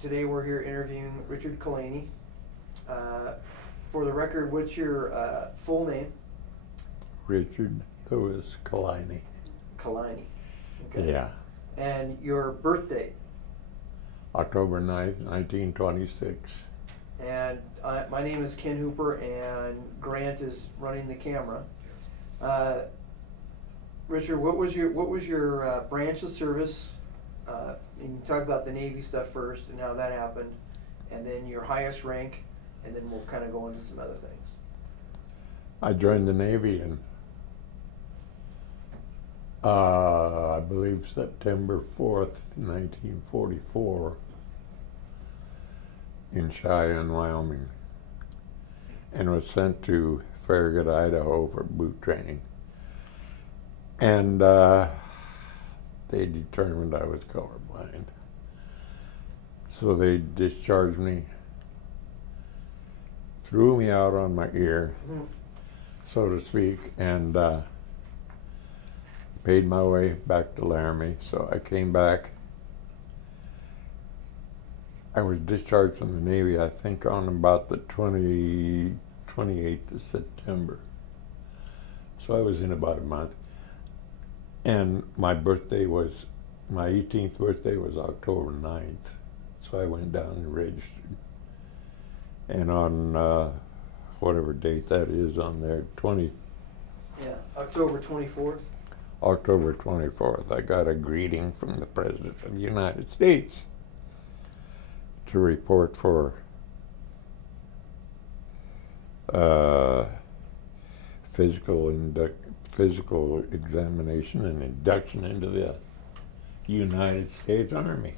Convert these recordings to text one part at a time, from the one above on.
Today we're here interviewing Richard Kalinay. For the record, what's your full name? Richard Lewis Kalinay. Kalinay. Okay. Yeah. And your birth date? October 9th, 1926. And my name is Ken Hooper, and Grant is running the camera. Richard, what was your branch of service? And you talk about the Navy stuff first and how that happened, and then your highest rank, and then we'll kind of go into some other things. I joined the Navy in, I believe, September 4th, 1944, in Cheyenne, Wyoming, and was sent to Farragut, Idaho for boot training. And they determined I was colorblind. So they discharged me, threw me out on my ear, so to speak, and paid my way back to Laramie. So I came back. I was discharged from the Navy, I think, on about the 28th of September. So I was in about a month. And my 18th birthday was October 9th. So I went down and registered. And on whatever date that is on there, October 24th. October 24th, I got a greeting from the President of the United States to report for physical examination and induction into the United States Army.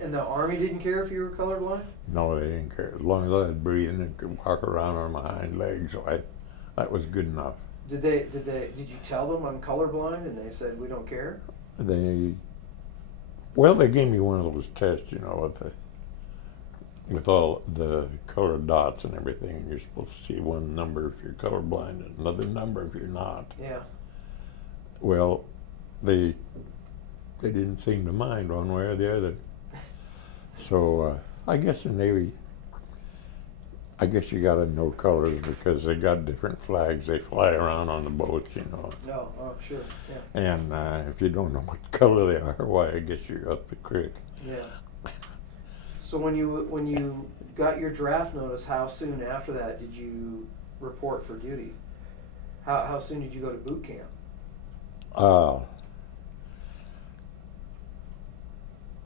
And the Army didn't care if you were colorblind? No, they didn't care. As long as I was breathing and could walk around on my hind legs, so that was good enough. Did you tell them I'm colorblind, and they said we don't care? They gave me one of those tests, with all the colored dots and everything, and you're supposed to see one number if you're colorblind and another number if you're not. Yeah. Well, they didn't seem to mind one way or the other. So I guess the Navy, you got to know colors because they got different flags. They fly around on the boats, No, oh, sure, yeah. And if you don't know what color they are, why, I guess you're up the creek. Yeah. So when you got your draft notice, how soon after that did you report for duty? How soon did you go to boot camp?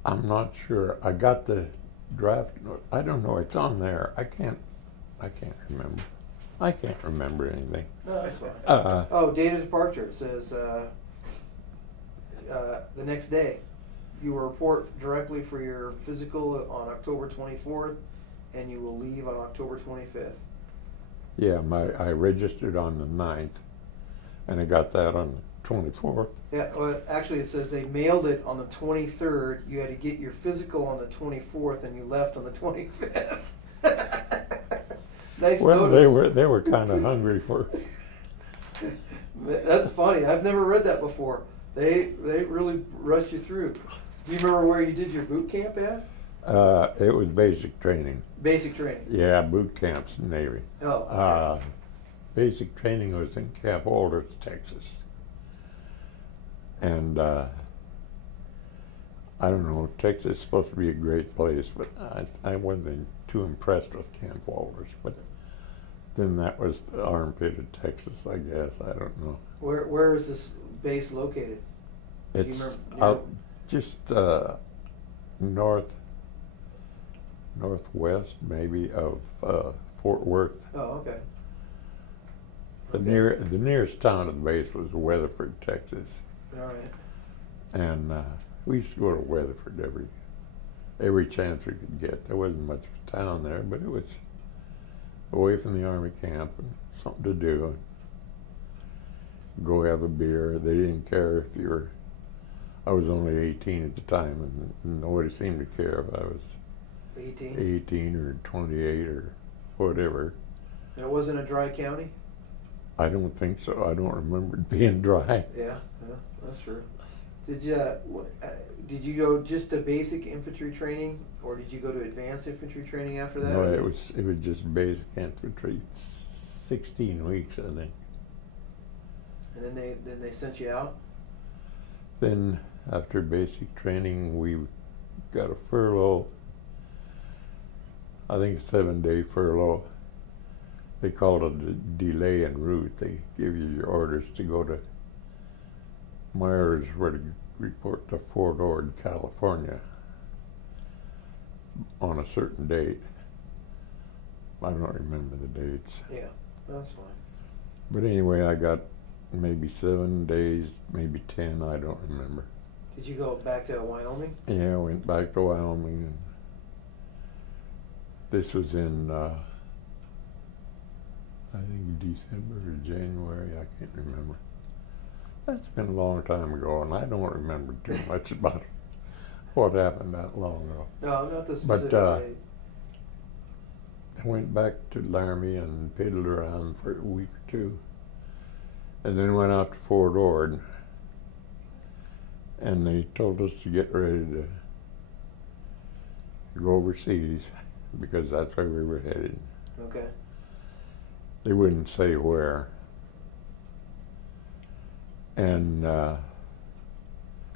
I'm not sure. I got the draft note. I don't know. It's on there. I can't remember. I can't remember anything. No, that's fine. Date of departure. It says the next day. You will report directly for your physical on October 24th, and you will leave on October 25th. Yeah, I registered on the 9th, and I got that on the 24th. Yeah, well, actually it says they mailed it on the 23rd. You had to get your physical on the 24th, and you left on the 25th. Nice well, notice. they were kind of hungry for. That's funny. I've never read that before. They really rushed you through. Do you remember where you did your boot camp at? It was basic training. Basic training? Yeah, boot camps in the Navy. Oh. Okay. Basic training was in Camp Aldrich, Texas. And I don't know, Texas is supposed to be a great place, but I wasn't too impressed with Camp Aldrich. But then that was the armpit of Texas, I guess. I don't know. Where is this base located? It's out just northwest, maybe, of Fort Worth. Oh, okay. The nearest town of the base was Weatherford, Texas. All right. And we used to go to Weatherford every chance we could get. There wasn't much of a town there, but it was away from the Army camp and something to do. Go have a beer. They didn't care if you were. I was only 18 at the time, and nobody seemed to care if I was 18 or 28 or whatever. It wasn't a dry county? I don't think so. I don't remember it being dry. Yeah, that's true. Did you go just to basic infantry training, or did you go to advanced infantry training after that? No, it was just basic infantry, 16 weeks, I think. And then they sent you out? Then after basic training, we got a furlough, I think a 7-day furlough. They called it a delay en route. They give you your orders to go to, my orders were to report to Fort Ord, California on a certain date. I don't remember the dates. Yeah, that's fine. But anyway, I got maybe 7 days, maybe 10, I don't remember. Did you go back to Wyoming? Yeah, I went back to Wyoming, and this was in, I think December or January, I can't remember. That's been a long time ago, and I don't remember too much about what happened that long ago. No, not the specific days. I went back to Laramie and piddled around for a week or two, and then went out to Fort Ord, and they told us to get ready to go overseas because that's where we were headed. Okay. They wouldn't say where. And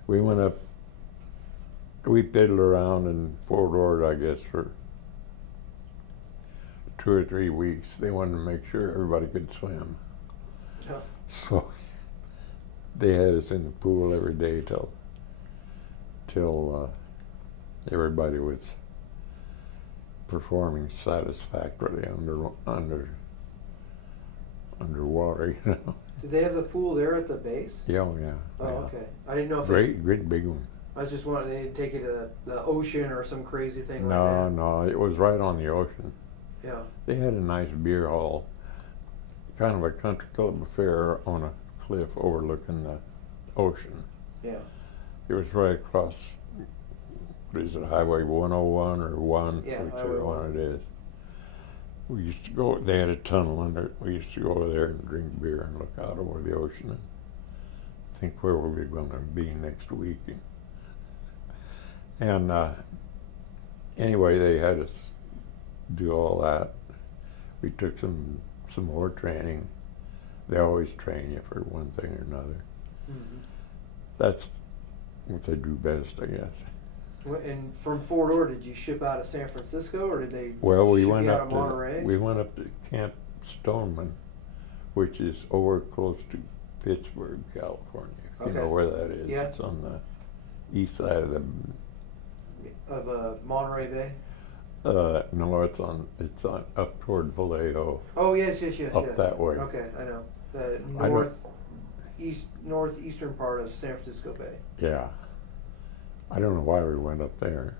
we went up, we piddled around in Fort Ord, I guess, for 2 or 3 weeks. They wanted to make sure everybody could swim. Yeah. So they had us in the pool every day till everybody was performing satisfactorily underwater, you know. Did they have the pool there at the base? Yeah, oh, yeah. Oh, yeah. okay. I didn't know if Great big one. I was just wondering, they didn't take you to the ocean or some crazy thing like No, that. no, it was right on the ocean. Yeah. They had a nice beer hall, kind of a country club affair on a cliff overlooking the ocean. Yeah. It was right across, what is it, Highway 101 or 1, Yeah, whichever Highway one 1. it is. We used to go, they had a tunnel under it. We used to go over there and drink beer and look out over the ocean and think where we were going to be next week. And anyway, they had us do all that. We took some more training. They always train you for one thing or another. Mm-hmm. That's what they do best, I guess. And from Fort Ord, did you ship out of San Francisco, or did they Well, we ship went you out up of to Monterey? we went up to Camp Stoneman, which is over close to Pittsburgh, California. If you know where that is. Yeah. It's on the east side of the. Of Monterey Bay. No, it's on up toward Vallejo. Oh yes. Up that way. Okay, I know. The northeastern part of San Francisco Bay. Yeah. I don't know why we went up there,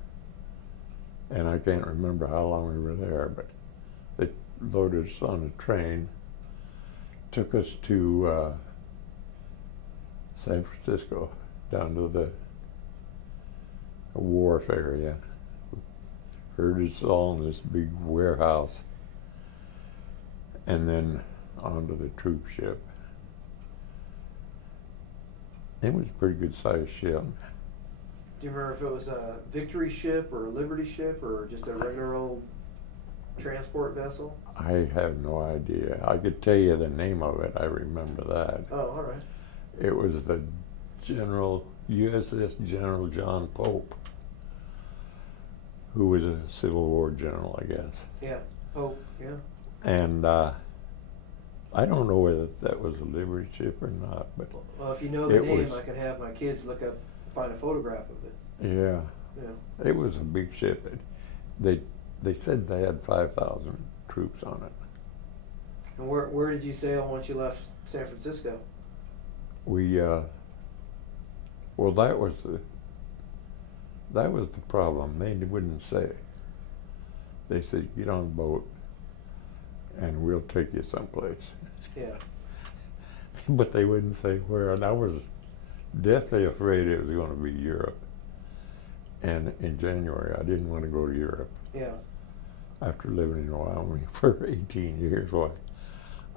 and I can't remember how long we were there, but they loaded us on a train, took us to San Francisco, down to the wharf area, herded us all in this big warehouse, and then onto the troop ship. It was a pretty good sized ship. Do you remember if it was a Victory ship or a Liberty ship or just a regular old transport vessel? I have no idea. I could tell you the name of it. I remember that. Oh, all right. It was the USS General John Pope, who was a Civil War general, I guess. Yeah, Pope, yeah. And I don't know whether that was a Liberty ship or not, but Well, if you know the name, I can have my kids find a photograph of it. yeah, Yeah. it was a big ship. They said they had 5,000 troops on it. And where did you sail once you left San Francisco? We well, that was the problem. They wouldn't say. They said, get on the boat and we'll take you someplace. Yeah. But they wouldn't say where, and I was deathly afraid it was going to be Europe. And in January, I didn't want to go to Europe. Yeah. After living in Wyoming for 18 years, why,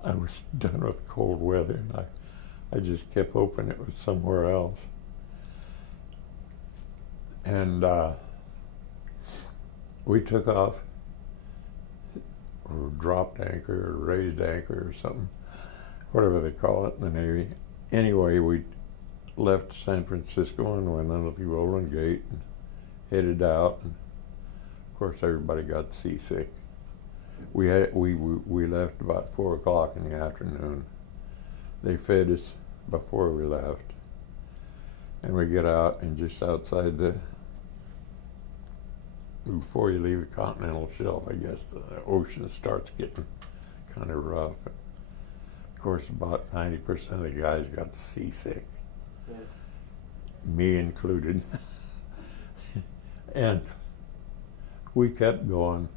I was done with cold weather, and I just kept hoping it was somewhere else. And we took off, or dropped anchor, or raised anchor, or something, whatever they call it in the Navy. Anyway, we left San Francisco and went on the Golden Gate and headed out. And of course, everybody got seasick. We left about 4 o'clock in the afternoon. They fed us before we left, and we get out, and just outside before you leave the continental shelf, I guess the ocean starts getting kind of rough. Of course, about 90% of the guys got seasick, Yeah. me included. And we kept going,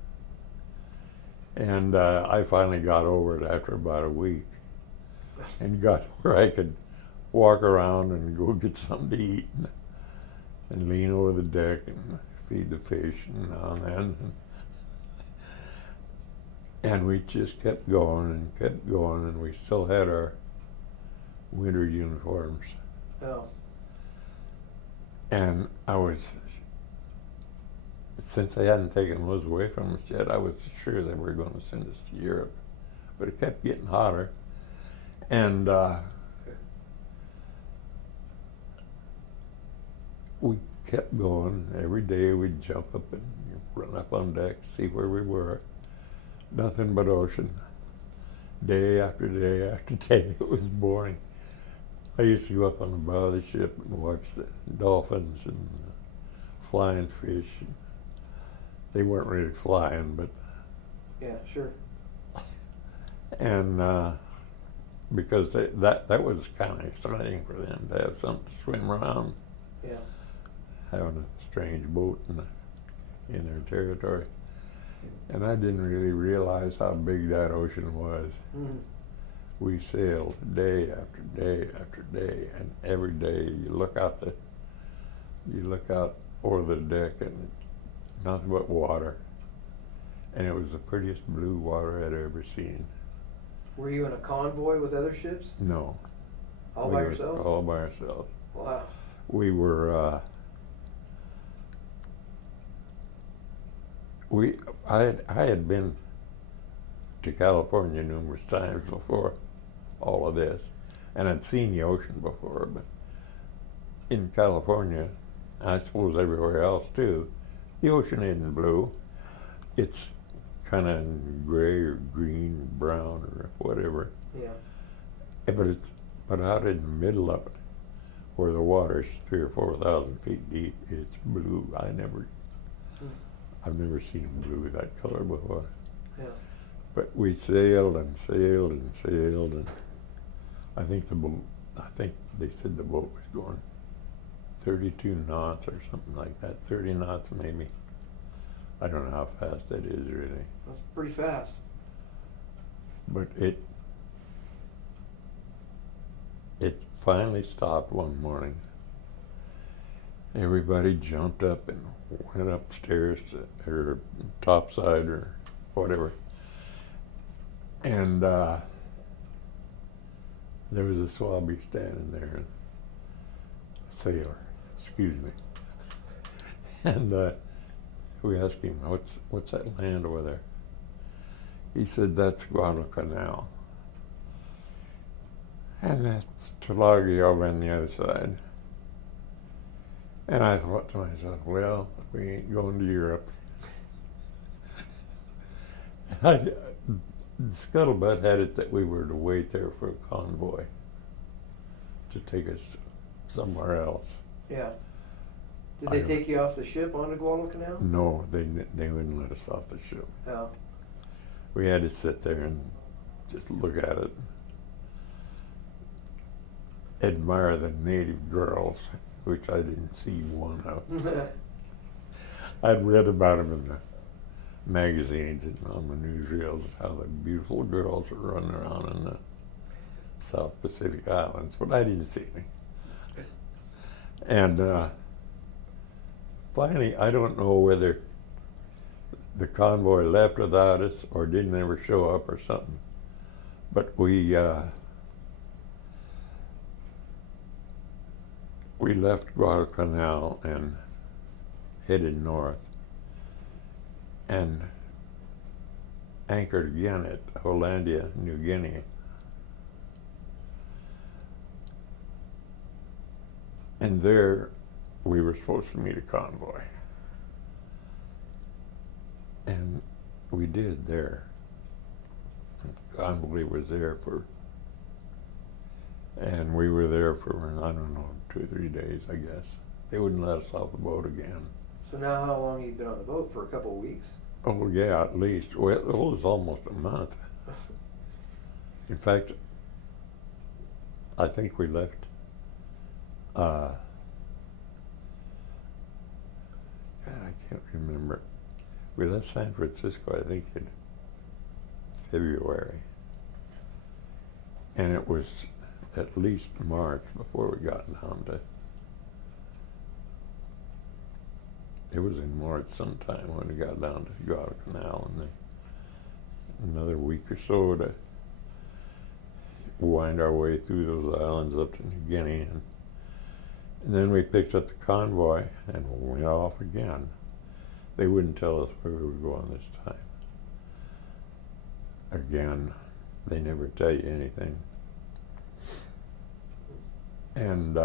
and I finally got over it after about a week, and got where I could walk around and go get something to eat, and lean over the deck and feed the fish and now and then. And we just kept going and kept going, and we still had our winter uniforms. Oh. And I was, since they hadn't taken those away from us yet, I was sure they were going to send us to Europe. But it kept getting hotter. And we kept going. Every day we'd jump up and run up on deck, see where we were. Nothing but ocean. Day after day after day. It was boring. I used to go up on the bow of the ship and watch the dolphins and flying fish. They weren't really flying, but... Yeah, sure. And because that was kind of exciting for them to have something to swim around. Yeah. Having a strange boat in their territory. And I didn't really realize how big that ocean was. Mm. We sailed day after day after day, and every day you look out over the deck, and it's nothing but water. And it was the prettiest blue water I'd ever seen. Were you in a convoy with other ships? No. All by yourselves? All by ourselves. Wow. We were. I had been to California numerous times before all of this, and I'd seen the ocean before, but in California, I suppose everywhere else too, the ocean isn't blue. It's kind of gray or green, brown or whatever. Yeah. But out in the middle of it, where the water's 3,000 or 4,000 feet deep, it's blue. I've never seen blue that color before. Yeah. But we sailed and sailed and sailed, and I think they said the boat was going 32 knots or something like that, 30 knots maybe. I don't know how fast that is really. That's pretty fast. But it finally stopped one morning. Everybody jumped up and went upstairs to her topside or whatever. And there was a swabby standing there, a sailor, excuse me. And we asked him, what's that land over there? He said, that's Guadalcanal. And that's Tulagi over on the other side. And I thought to myself, well, we ain't going to Europe. And the scuttlebutt had it that we were to wait there for a convoy to take us somewhere else. Yeah. Did they take you off the ship onto Guadalcanal? No, they wouldn't let us off the ship. Oh. We had to sit there and just look at it, admire the native girls, which I didn't see one of. I'd read about them in the magazines and on the newsreels, how the beautiful girls were running around in the South Pacific Islands, but I didn't see any. And finally, I don't know whether the convoy left without us or didn't ever show up or something, but we left Guadalcanal and headed north, and anchored again at Hollandia, New Guinea. And there we were supposed to meet a convoy. And we did there. The convoy was there and we were there for, I don't know, 2 or 3 days, I guess. They wouldn't let us off the boat again. So now how long have you been on the boat? For a couple of weeks? Oh, yeah, at least. Well, it was almost a month. In fact, I think we left, God, I can't remember. We left San Francisco, I think, in February. And it was at least March before we got down to, it was in March sometime when we got down to Guadalcanal, and then another week or so to wind our way through those islands up to New Guinea. And then we picked up the convoy and went off again. They wouldn't tell us where we were going this time. Again, they never tell you anything. And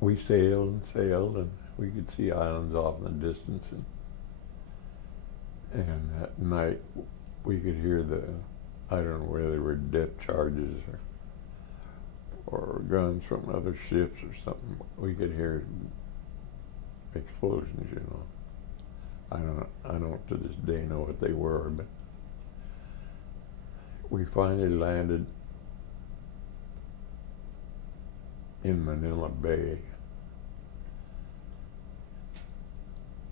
we sailed and we could see islands off in the distance. And at night, we could hear I don't know whether they were depth charges or guns from other ships or something. We could hear explosions, you know. I don't to this day know what they were, but we finally landed in Manila Bay.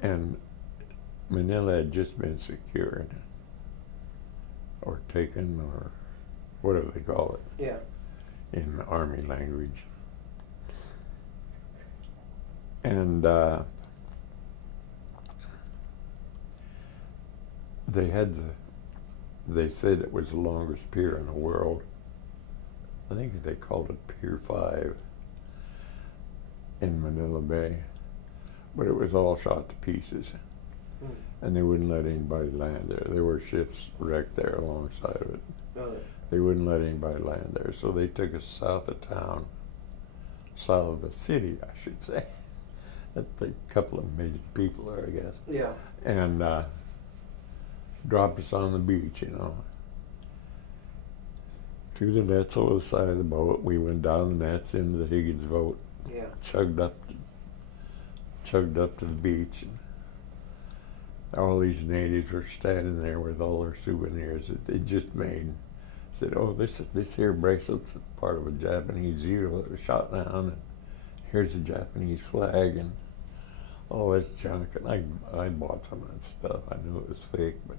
And Manila had just been secured or taken or whatever they call it. Yeah. In the Army language. And they said it was the longest pier in the world. I think they called it Pier 5 in Manila Bay. But it was all shot to pieces. And they wouldn't let anybody land there. There were ships wrecked there alongside of it. Oh. They wouldn't let anybody land there. So they took us south of town, south of the city, I should say. A couple of million people there, I guess. Yeah. And dropped us on the beach, you know. Threw the nets over the side of the boat. We went down the nets into the Higgins boat. Yeah. Chugged up to the beach. And all these natives were standing there with all their souvenirs that they just made. Said, "Oh, this here bracelet's part of a Japanese zero that was shot down, and here's a Japanese flag," and all this junk. And I bought some of that stuff. I knew it was fake, but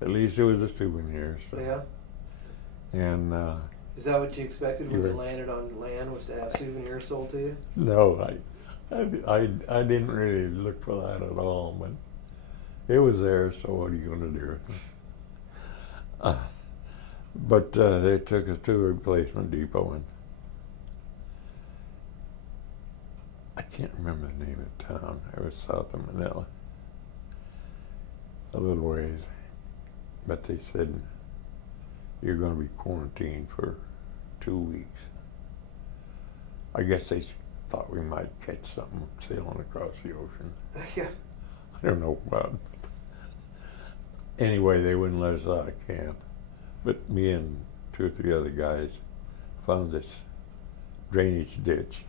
at least it was a souvenir. So. Yeah. And is that what you expected when you landed on land, was to have souvenirs sold to you? No, I didn't really look for that at all, but it was there. So what are you going to do? But they took us to a replacement depot, and I can't remember the name of the town. It was south of Manila, a little ways. But they said, "You're going to be quarantined for 2 weeks." I guess they thought we might catch something sailing across the ocean. Yeah. I don't know about it. Anyway, they wouldn't let us out of camp. But me and 2 or 3 other guys found this drainage ditch.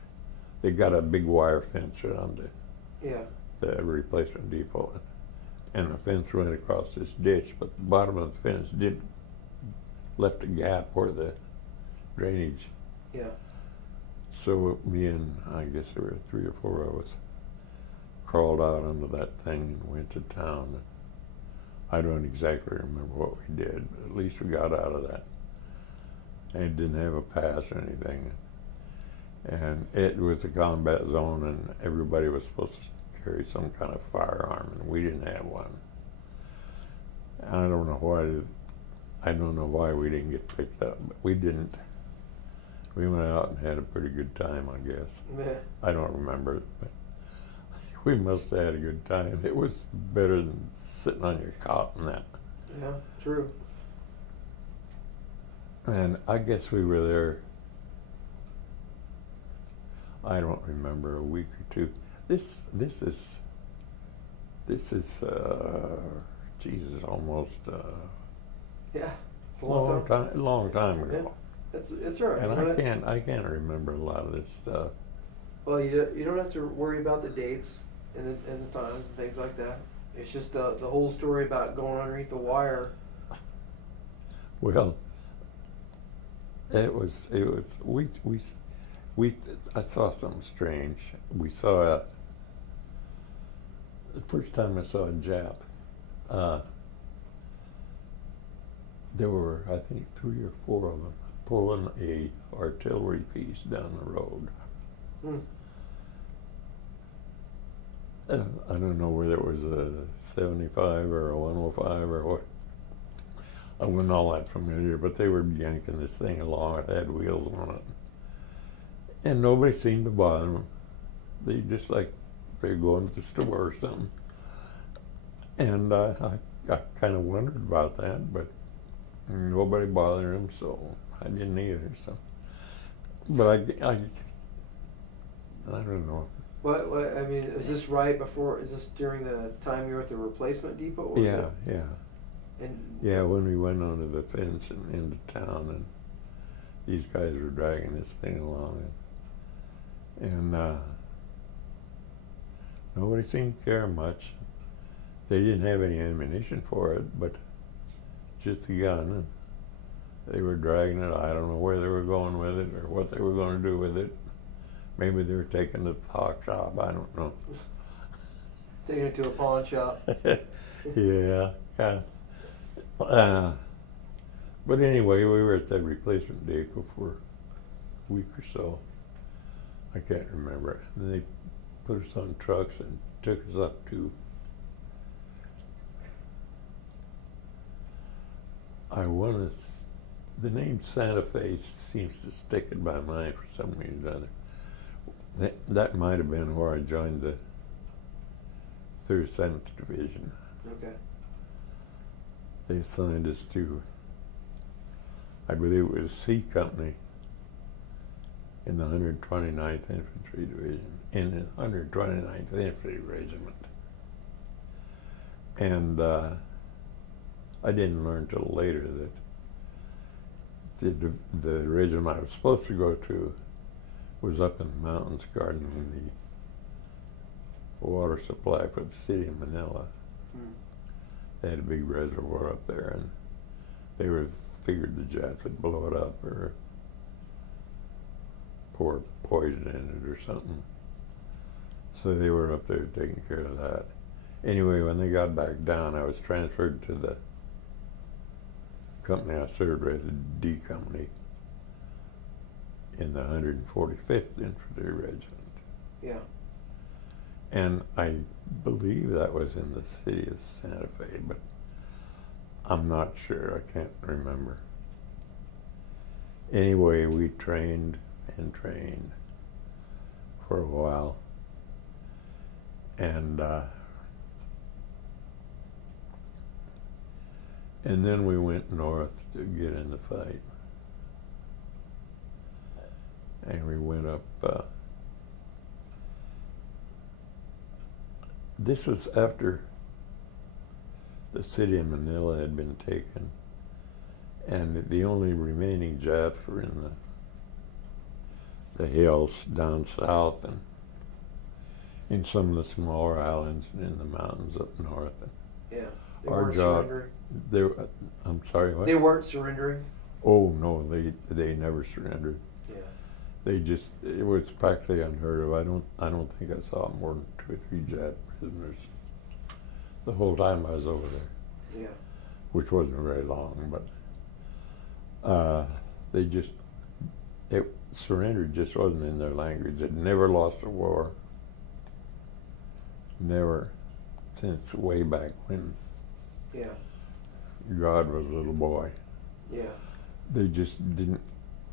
They got a big wire fence around the replacement depot. And the fence went across this ditch, but the bottom of the fence left a gap where the drainage. Yeah. So me and, I guess there were 3 or 4 of us, crawled out under that thing and went to town. I don't exactly remember what we did, but at least we got out of that. And didn't have a pass or anything. And it was a combat zone, and everybody was supposed to carry some kind of firearm, and we didn't have one. I don't know why we didn't get picked up, but we didn't. We went out and had a pretty good time, I guess. Yeah. I don't remember it, but we must have had a good time. It was better than sitting on your cot and that. Yeah, true. And I guess we were there, I don't remember, a week or two. This is Jesus, almost Yeah. long time ago. It's all right. And I can't remember a lot of this stuff. Well, you don't have to worry about the dates and the times and things like that. It's just the whole story about going underneath the wire. Well, I saw something strange. We saw the first time I saw a Jap. There were, I think, 3 or 4 of them pulling a artillery piece down the road. I don't know whether it was a 75 or a 105 or what. I wasn't all that familiar, but they were yanking this thing along. It had wheels on it. And nobody seemed to bother them. They just like they're going to the store or something. And I kind of wondered about that, but nobody bothered them, so I didn't either. So, but I don't know. What I mean, is this right before? Is this during the time you were at the replacement depot? Or Yeah. And Yeah, when we went onto the fence and into town, and these guys were dragging this thing along, and nobody seemed to care much. They didn't have any ammunition for it, but just a gun, and they were dragging it. I don't know where they were going with it or what they were going to do with it. Maybe they were taking it to the hawk shop. I don't know. taking it to a pawn shop. Yeah. But anyway, we were at that replacement depot for a week or so. I can't remember. And they put us on trucks and took us up to, the name Santa Fe seems to stick in my mind for some reason or other. That might have been where I joined the 37th Division. Okay. They assigned us to, I believe it was C Company in the 129th Infantry Division, in the 129th Infantry Regiment. And I didn't learn till later that the regiment I was supposed to go to was up in the mountains guarding the water supply for the city of Manila. They had a big reservoir up there, and they figured the Japs would blow it up or pour poison in it or something. So they were up there taking care of that. Anyway, when they got back down, I was transferred to the company I served with, the D Company, in the 145th Infantry Regiment. Yeah. And I believe that was in the city of Santa Fe, but I'm not sure. I can't remember. Anyway, we trained and trained for a while. And then we went north to get in the fight. And we went up, this was after the city of Manila had been taken, and the only remaining Japs were in the hills down south and in some of the smaller islands and in the mountains up north. Yeah. They Our weren't job, surrendering. I'm sorry, what? They weren't surrendering. Oh no, they never surrendered. Yeah. They just, it was practically unheard of. I don't think I saw more than 2 or 3 Jap prisoners the whole time I was over there. Yeah. Which wasn't very long, but surrender just wasn't in their language. They'd never lost a war. Never, since way back when Yeah. God was a little boy. Yeah. They just didn't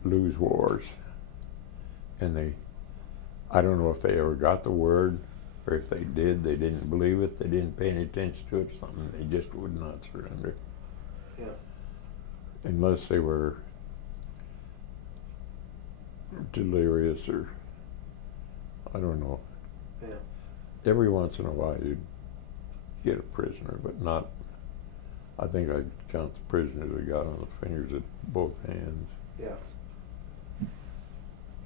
lose wars. and I don't know if they ever got the word, or if they did, they didn't believe it, they didn't pay any attention to it, or something. They just would not surrender. Yeah. Unless they were delirious or, I don't know. Yeah. Every once in a while you'd get a prisoner, but not, I think I'd count the prisoners I got on the fingers of both hands. Yeah.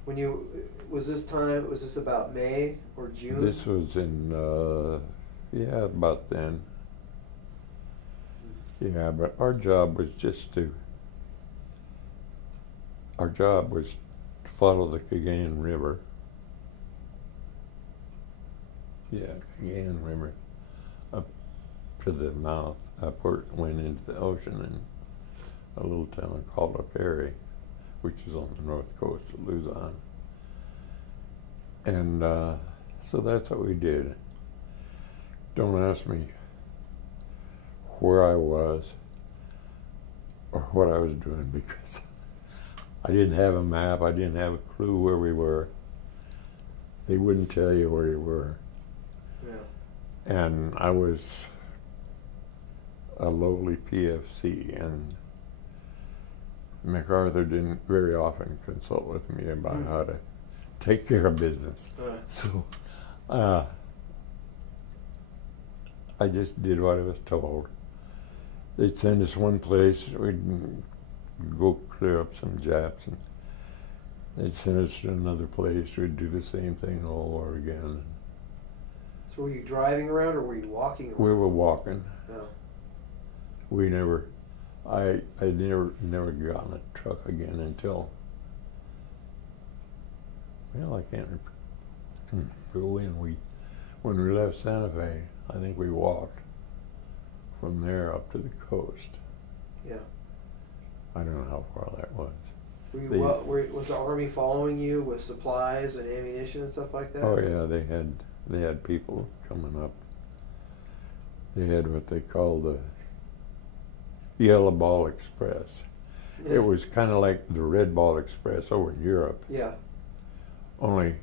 When you, was this about May or June? This was in, yeah, about then. Yeah, but our job was to follow the Kalinay River. Yeah, Kalinay River, up to the mouth, up where it went into the ocean in a little town called Perry, which is on the north coast of Luzon. And so that's what we did. Don't ask me where I was or what I was doing, because I didn't have a map. I didn't have a clue where we were. They wouldn't tell you where you were. Yeah. And I was a lowly PFC, and MacArthur didn't very often consult with me about how to take care of business. So I just did what I was told. They'd send us one place, we'd go clear up some Japs, and they'd send us to another place, we'd do the same thing all over again. So were you driving around or were you walking around? We were walking. Yeah. We never, I never got in a truck again until, well, I can't remember. When we left Santa Fe, I think we walked from there up to the coast. Yeah. I don't know how far that was. Was the Army following you with supplies and ammunition and stuff like that? Oh yeah, they had people coming up. They had what they called the Yellow Ball Express. Yeah. It was kind of like the Red Ball Express over in Europe. Yeah. Only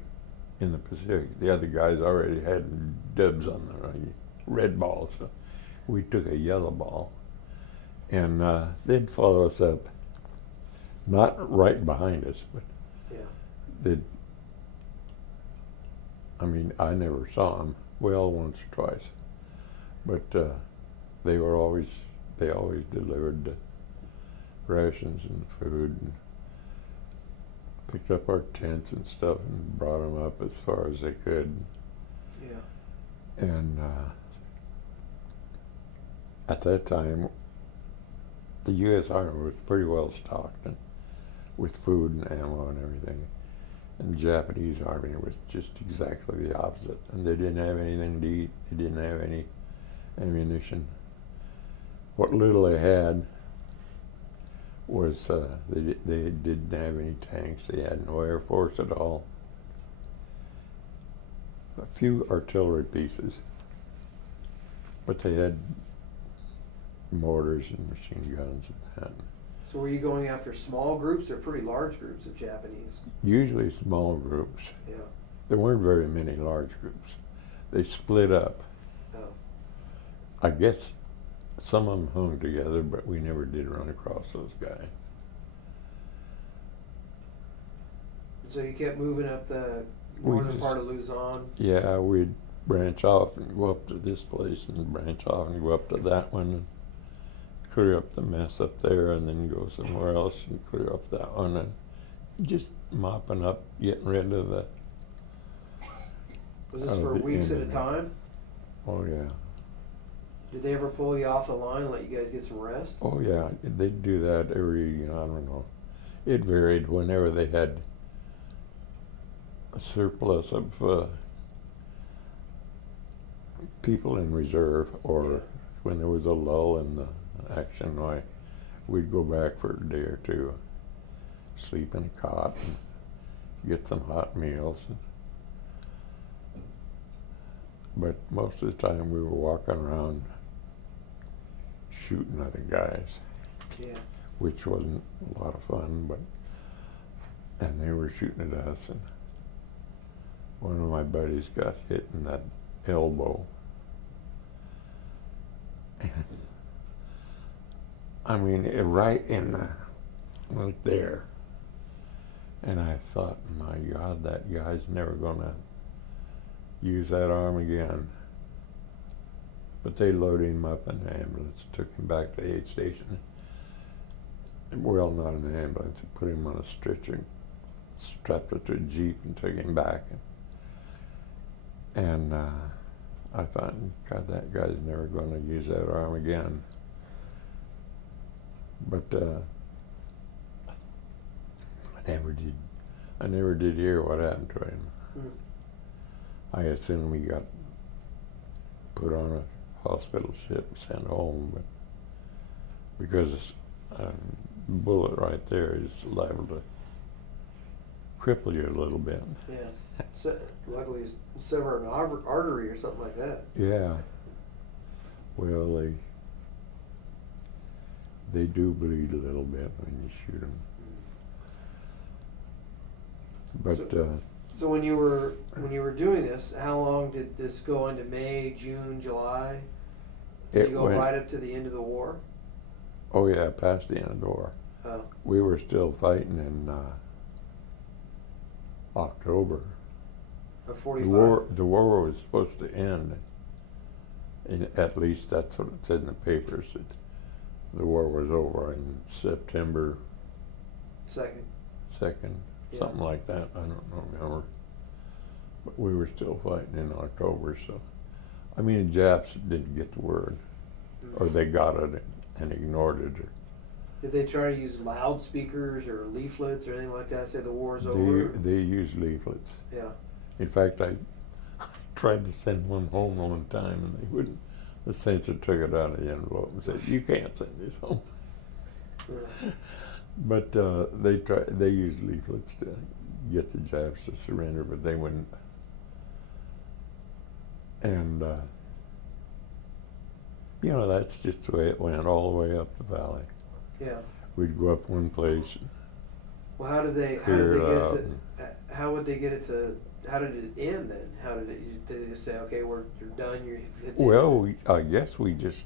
in the Pacific. The other guys already had dubs on the red ball, so we took a yellow ball, and they'd follow us up, not right behind us, but yeah. I mean, I never saw them, well, once or twice, but they always delivered the rations and food, and picked up our tents and stuff and brought them up as far as they could. Yeah. And at that time, the U.S. Army was pretty well stocked and with food and ammo and everything. And the Japanese Army was just exactly the opposite. And they didn't have anything to eat. They didn't have any ammunition. What little they had was they didn't have any tanks. They had no Air Force at all. A few artillery pieces, but they had mortars and machine guns and that. So were you going after small groups or pretty large groups of Japanese? Usually small groups. Yeah. There weren't very many large groups. They split up. Oh. I guess some of them hung together, but we never did run across those guys. So you kept moving up the northern part of Luzon? Yeah, we'd branch off and go up to this place and branch off and go up to that one and clear up the mess up there, and then go somewhere else and clear up that one, and just mopping up, getting rid of the... Was this for weeks at a time? Oh yeah. Did they ever pull you off the line and let you guys get some rest? Oh yeah, they'd do that every, I don't know, it varied whenever they had a surplus of people in reserve, or when there was a lull in the action, why we'd go back for a day or two, sleep in a cot, and get some hot meals. But most of the time we were walking around shooting at the guys, which wasn't a lot of fun, but, and they were shooting at us, and one of my buddies got hit in that elbow. And, I mean, right in the, right there. And I thought, my God, that guy's never gonna use that arm again. But they loaded him up in an ambulance, took him back to the aid station. Well, not an ambulance, they put him on a stretcher, strapped it to a Jeep and took him back. And I thought, God, that guy's never gonna use that arm again. But I never did hear what happened to him. I assume he got put on a hospital ship and sent home, but because a bullet right there is liable to cripple you a little bit. Yeah. So, luckily, sever an artery or something like that. Yeah. Well, they do bleed a little bit when you shoot them. But so when you were doing this, how long did this go into? May, June, July? Did you go right up to the end of the war? Oh yeah, past the end of the war. Oh. We were still fighting in October. Of 45. The war was supposed to end. At least that's what it said in the papers, that the war was over in September 2nd, something like that. I don't remember. But we were still fighting in October, so. I mean, the Japs didn't get the word, or they got it and ignored it. Did they try to use loudspeakers or leaflets or anything like that, say the war's over? They used leaflets. Yeah. In fact, I tried to send one home one time, and they wouldn't. The censor took it out of the envelope and said, "You can't send this home." Yeah. But they used leaflets to get the Japs to surrender, but they wouldn't. And you know, that's just the way it went all the way up the valley. Yeah. We'd go up one place. Well, how would they get it to? How did it end then? Did they just say, "Okay, you're done"? Well, I guess we just.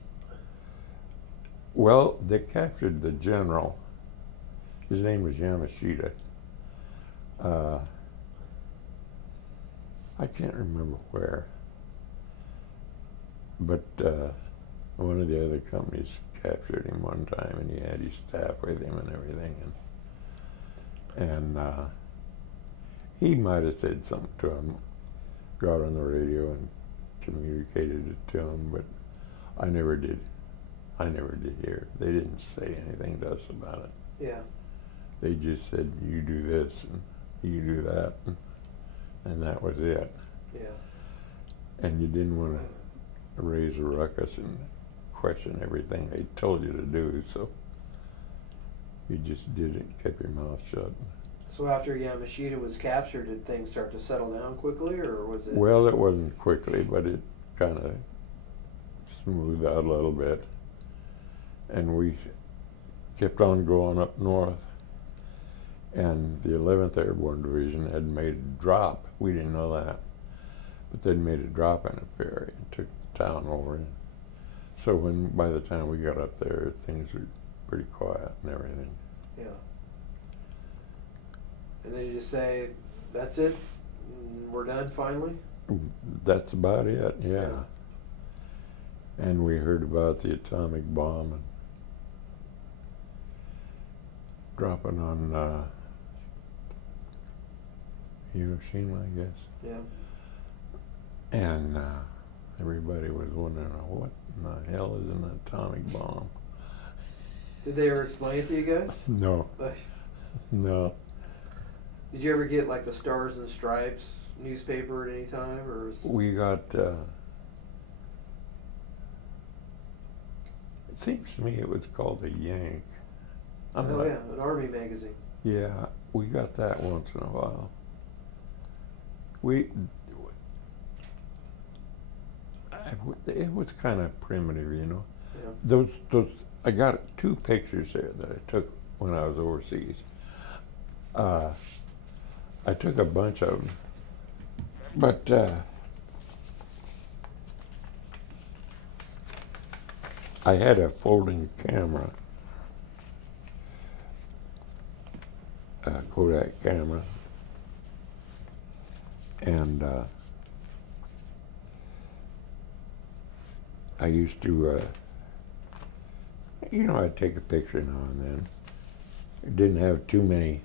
Well, they captured the general. His name was Yamashita. I can't remember where, but one of the other companies captured him one time, and he had his staff with him and everything, and he might have said something to him, got on the radio and communicated it to him, but I never did hear it. They didn't say anything to us about it. Yeah. They just said, "You do this and you do that," and that was it. Yeah. And you didn't want to raise a ruckus and question everything they told you to do, so you just did it, kept your mouth shut. So after Yamashita was captured, did things start to settle down quickly, or was it? Well, it wasn't quickly, but it kind of smoothed out a little bit. And we kept on going up north. And the 11th Airborne Division had made a drop. We didn't know that. But they'd made a drop in a ferry and took the town over. So by the time we got up there, things were pretty quiet and everything. Yeah. And then you just say, "That's it? We're done finally?" That's about it, yeah. And we heard about the atomic bomb and dropping on Hiroshima, I guess. Yeah. And everybody was wondering, what in the hell is an atomic bomb? Did they ever explain it to you guys? No. No. Did you ever get like the Stars and Stripes newspaper at any time, or? We got. It seems to me it was called a Yank. Yeah, an Army magazine. Yeah, we got that once in a while. It was kind of primitive, you know. Yeah. Those. I got 2 pictures there that I took when I was overseas. I took a bunch of them, But I had a folding camera, a Kodak camera, and I used to, I'd take a picture now and then. It didn't have too many.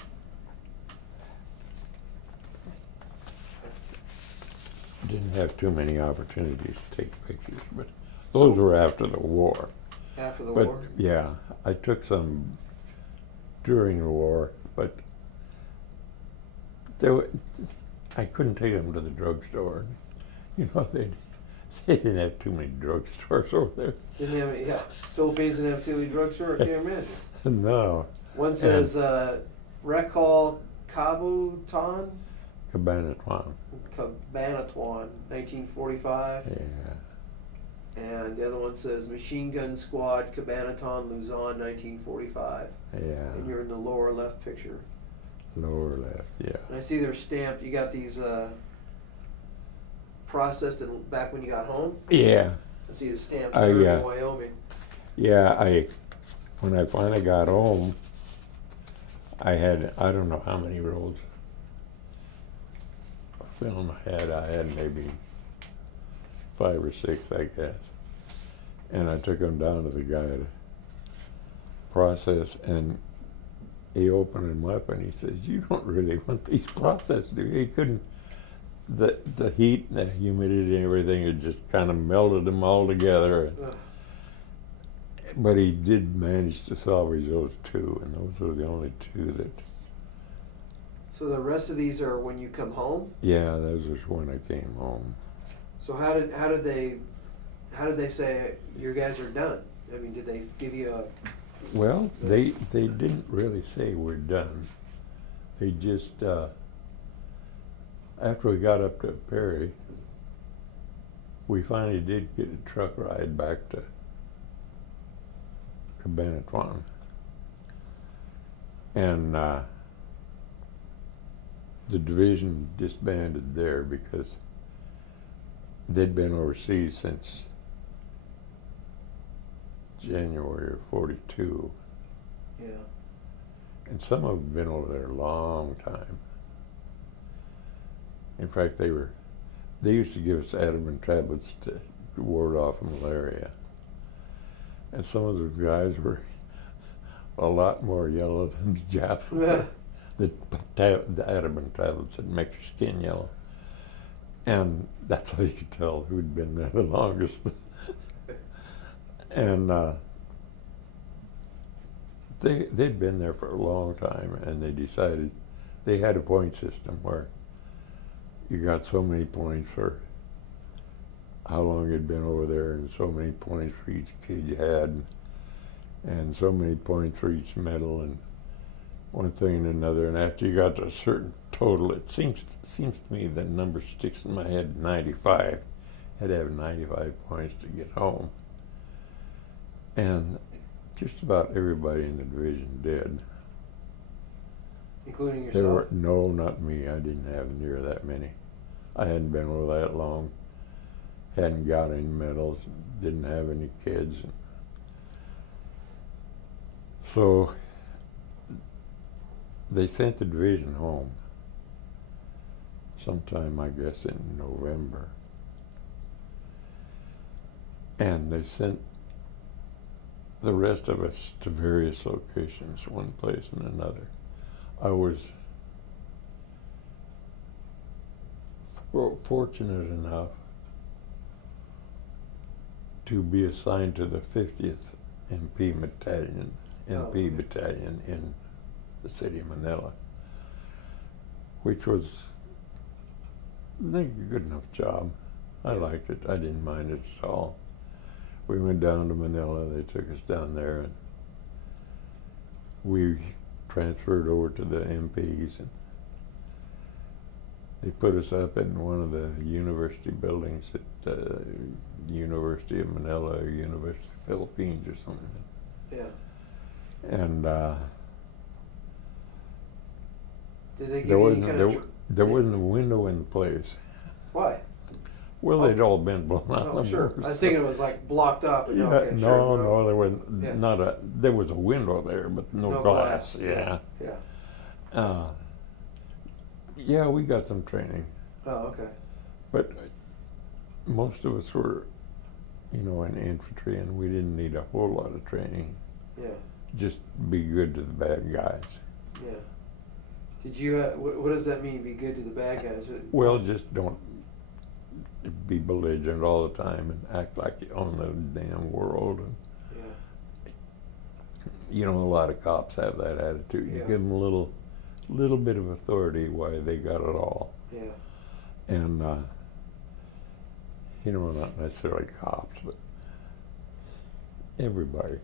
Didn't have too many opportunities to take pictures, but those were after the war. After the But war? yeah, I took some during the war, but I couldn't take them to the drugstore. They didn't have too many drugstores over there. Didn't have any, yeah. Philippines didn't have too many drugstore, I can't imagine. No. One says Recall Cabanatuan, Cabanatuan. 1945. Yeah. And the other one says Machine Gun Squad, Cabanatuan, Luzon, 1945. Yeah. And you're in the lower left picture. Lower left, yeah. And I see they're stamped. You got these processed back when you got home. Yeah. I see the stamp Yeah. in Wyoming. Yeah, when I finally got home, I had, I don't know how many rolls of film I had maybe 5 or 6, I guess. And I took them down to the guy to process, and he opened them up and he says, "You don't really want these processed, do you?" He couldn't, the heat and the humidity and everything had just kind of melted them all together. But he did manage to salvage those 2, and those were the only 2 that. So the rest of these are when you come home? Yeah, those was when I came home. So how did they say your guys are done? I mean, did they give you a? Well, they didn't really say we're done. They just after we got up to Perry, we finally did get a truck ride back to Cabanatuan, and the division disbanded there because they'd been overseas since January of '42. Yeah. And some of them had been over there a long time. In fact, they used to give us Adamant tablets to ward off malaria. And some of the guys were a lot more yellow than the Japs were. The Adamant tablets that make your skin yellow. And that's how you could tell who'd been there the longest. And they'd been there for a long time, and they decided they had a point system where you got so many points for how long you'd been over there, and so many points for each kid you had, and so many points for each medal, and one thing and another. And after you got to a certain total, it seems to me the number sticks in my head, 95. Had to have 95 points to get home. And just about everybody in the division did. Including yourself? No, not me. I didn't have near that many. I hadn't been over that long. Hadn't got any medals. Didn't have any kids. So they sent the division home sometime, I guess, in November. And they sent the rest of us to various locations, one place and another. I was fortunate enough to be assigned to the 50th MP battalion in the city of Manila, which was, I think, a good enough job. I liked it. I didn't mind it at all. We went down to Manila. They took us down there, and we transferred over to the MPs, and they put us up in one of the university buildings at the University of Manila or University of the Philippines or something. Yeah. And did they give you any kind of there wasn't a window in the place. Why? Well, Oh. they'd all been blown out Oh, of the sure. board, I was so- thinking it was like blocked off. Yeah, Okay, no, sure. no, there was Yeah. not a. There was a window there, but no, No glass. glass. Yeah. Yeah. Yeah, we got some training, Oh, okay. but most of us were, in infantry, and we didn't need a whole lot of training. Yeah. Just be good to the bad guys. Yeah. Did you? What does that mean? Be good to the bad guys? Well, just don't be belligerent all the time and act like you own the damn world. And, Yeah. a lot of cops have that attitude. You Yeah. give them a little bit of authority, why they got it all. Yeah. And, not necessarily cops, but everybody.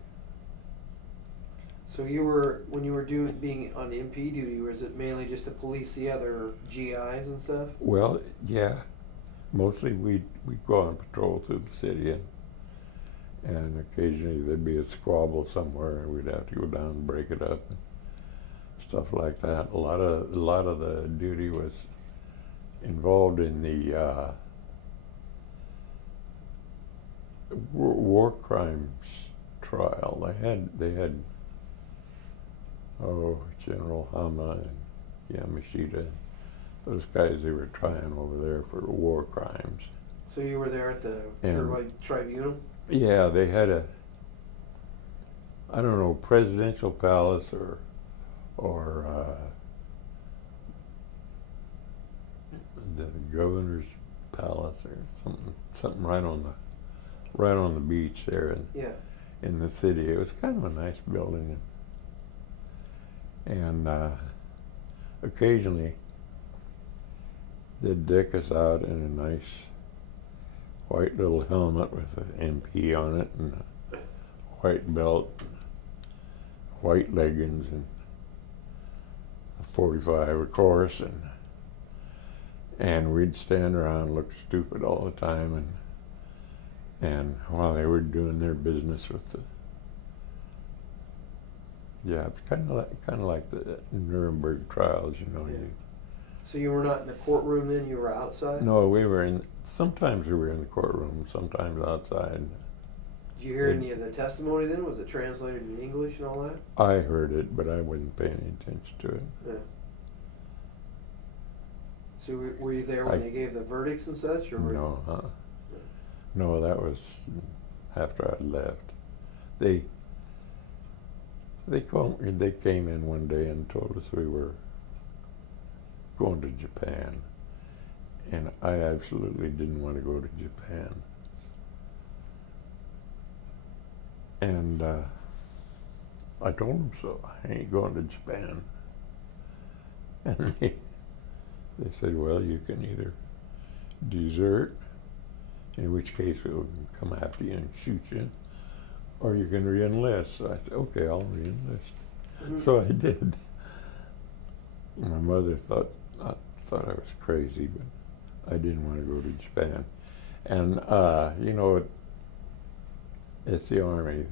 So when you were being on MP duty, was it mainly just to police the other GIs and stuff? Well, yeah. Mostly we'd go on patrol through the city, and occasionally there'd be a squabble somewhere, and we'd have to go down and break it up and stuff like that. A lot of the duty was involved in the war crimes trial. They had General Hama and Yamashita, those guys they were trying over there for war crimes. So you were there at the tribunal? Yeah, they had I don't know, presidential palace or the governor's palace or something right on the beach there in the city. It was kind of a nice building, and occasionally they'd deck us out in a nice white little helmet with an MP on it and a white belt, white leggings, and a 45 of course, and we'd stand around and look stupid all the time, and while they were doing their business with it's kind of like the Nuremberg trials, Yeah. So you were not in the courtroom then? You were outside? No, sometimes we were in the courtroom, sometimes outside. Did you hear any of the testimony then? Was it translated in English and all that? I heard it, but I wasn't paying any attention to it. Yeah. So were you there when they gave the verdicts and such? Or No, no, that was after I left. They came in one day and told us we were going to Japan, and I absolutely didn't want to go to Japan. And I told them so. I ain't going to Japan. And they said, well, you can either desert, in which case we'll come after you and shoot you, or you can re-enlist. So I said, okay, I'll re-enlist. Mm-hmm. So I did. My mother thought I was crazy, but I didn't want to go to Japan. And it's the Army.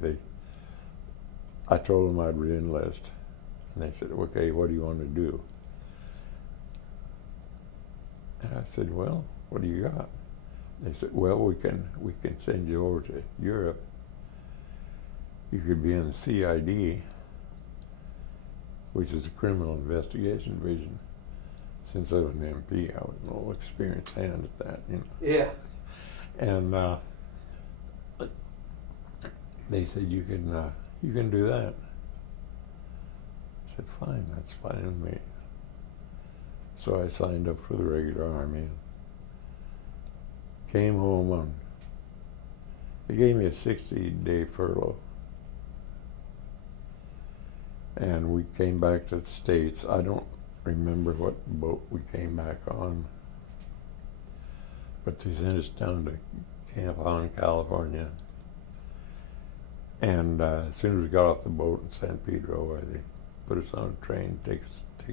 I told them I'd re-enlist, and they said, okay, what do you want to do? And I said, well, what do you got? They said, well, we can send you over to Europe. You could be in the CID, which is the Criminal Investigation Division. Since I was an MP, I was an old experienced hand at that, Yeah. And they said, you can do that. I said, fine, that's fine with me. So I signed up for the regular Army. Came home they gave me a 60-day furlough. And we came back to the States. I don't remember what boat we came back on, but they sent us down to Camp Hahn, California. And as soon as we got off the boat in San Pedro, they put us on a train, take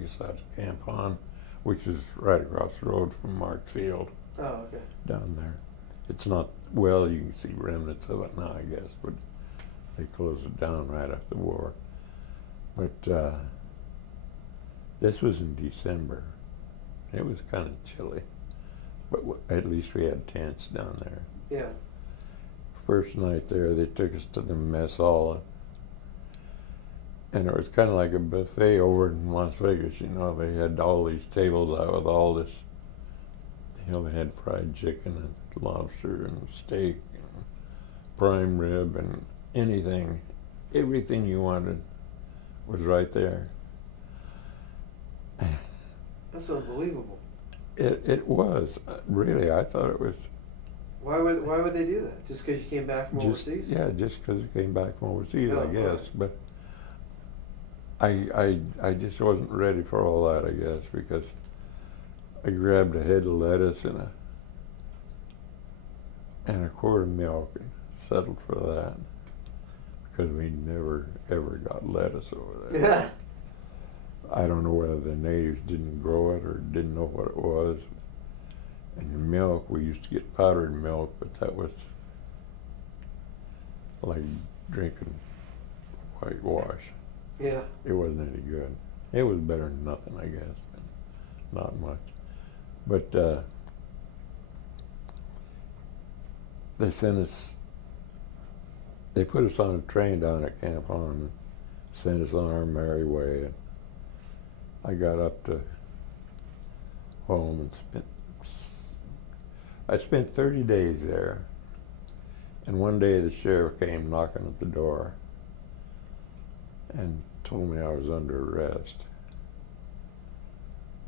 us out to Camp Hahn, which is right across the road from Mark Field. Oh, okay. Down there. It's not, well, you can see remnants of it now, I guess, but they closed it down right after the war. But this was in December. It was kind of chilly. but at least we had tents down there. Yeah. First night there, they took us to the mess hall, and it was kind of like a buffet over in Las Vegas. You know, they had all these tables out with all this. You know, they had fried chicken and lobster and steak and prime rib and anything, everything you wanted was right there. That's unbelievable. It was really. I thought it was. Why would they do that? Just because you came back from overseas? Yeah, just because I came back from overseas, Oh, I guess. right. But I just wasn't ready for all that, I guess, because I grabbed a head of lettuce and a quart of milk and settled for that, because we never ever got lettuce over there. Yeah. I don't know whether the natives didn't grow it or didn't know what it was. And the milk, we used to get powdered milk, but that was like drinking whitewash. Yeah. It wasn't any good. It was better than nothing, I guess. Not much. But they put us on a train down at Camp On and sent us on our merry way. And I got up to home and I spent 30 days there. And one day the sheriff came knocking at the door and told me I was under arrest.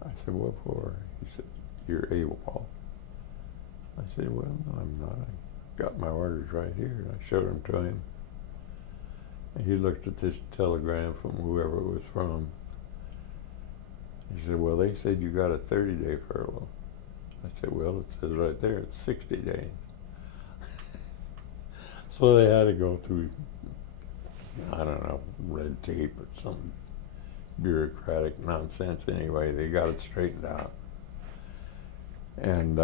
I said, "What for?" He said, "You're AWOL." I said, "Well, no, I'm not. I got my orders right here." And I showed them to him. And he looked at this telegram from whoever it was from. He said, "Well, they said you got a 30-day furlough." I said, "Well, it says right there it's 60 days. So they had to go through, I don't know, red tape or some bureaucratic nonsense. Anyway, they got it straightened out. And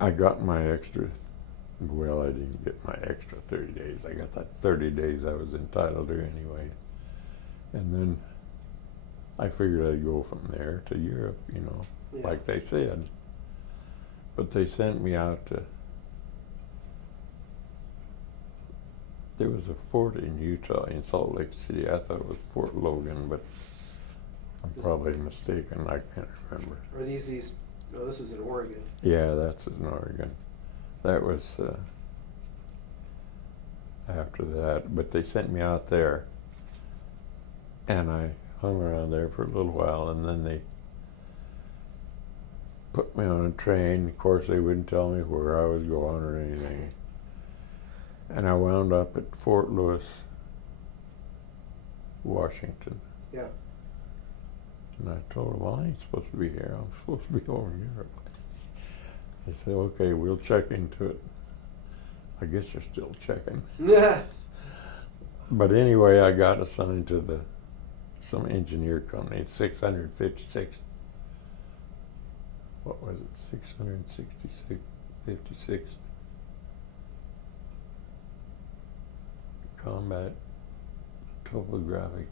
I got my extra, well, I didn't get my extra 30 days. I got that 30 days I was entitled to anyway. And then I figured I'd go from there to Europe, you know, like they said. But they sent me out to, there was a fort in Utah, in Salt Lake City. I thought it was Fort Logan, but I'm probably mistaken. I can't remember. Are these, no, this is in Oregon. Yeah, that's in Oregon. That was after that. But they sent me out there, and I hung around there for a little while, and then they put me on a train. Of course, they wouldn't tell me where I was going or anything. And I wound up at Fort Lewis, Washington. Yeah. And I told them, "Well, I ain't supposed to be here. I'm supposed to be over in Europe." They said, "Okay, we'll check into it." I guess they're still checking. Yeah. But anyway, I got assigned to some engineer company, 656. What was it? 656 Combat Topographic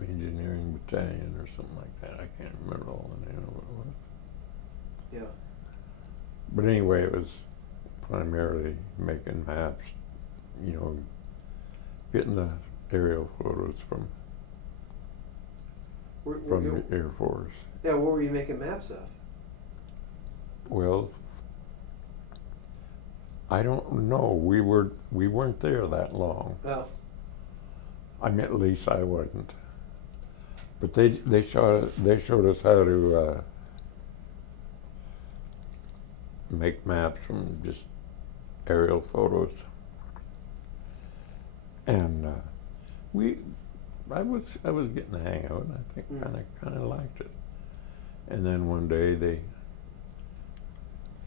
Engineering Battalion or something like that. I can't remember all the name of what it was. Yeah. But anyway, it was primarily making maps, you know, getting the aerial photos from the Air Force. Yeah, what were you making maps of? Well, I don't know. We weren't there that long. Oh. I mean, at least I wasn't. But they showed us how to make maps from just aerial photos, and I was getting the hang of it. I think kind of liked it. And then one day they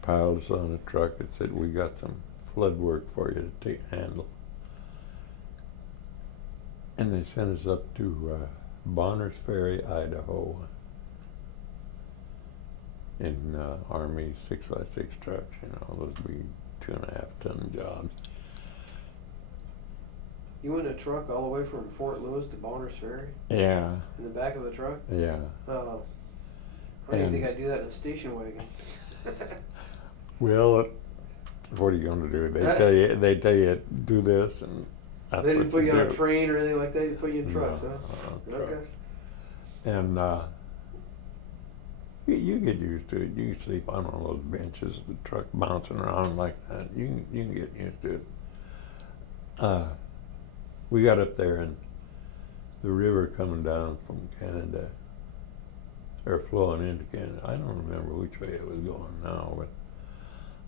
piled us on a truck and said, "We got some flood work for you to handle." And they sent us up to Bonners Ferry, Idaho, in Army 6x6 trucks, you know, those big 2.5-ton jobs. You went in a truck all the way from Fort Lewis to Bonners Ferry? Yeah. In the back of the truck? Yeah. Oh. I didn't think I'd do that in a station wagon. Well, what are you going to do? They tell you do this, and that's They didn't what put you on a do. train or anything like that. They put you in trucks, No, huh? trucks. Okay. And you get used to it. You can sleep on one of those benches, the truck bouncing around like that. You can get used to it. We got up there, and the river coming down from Canada, or flowing into Canada. I don't remember which way it was going now,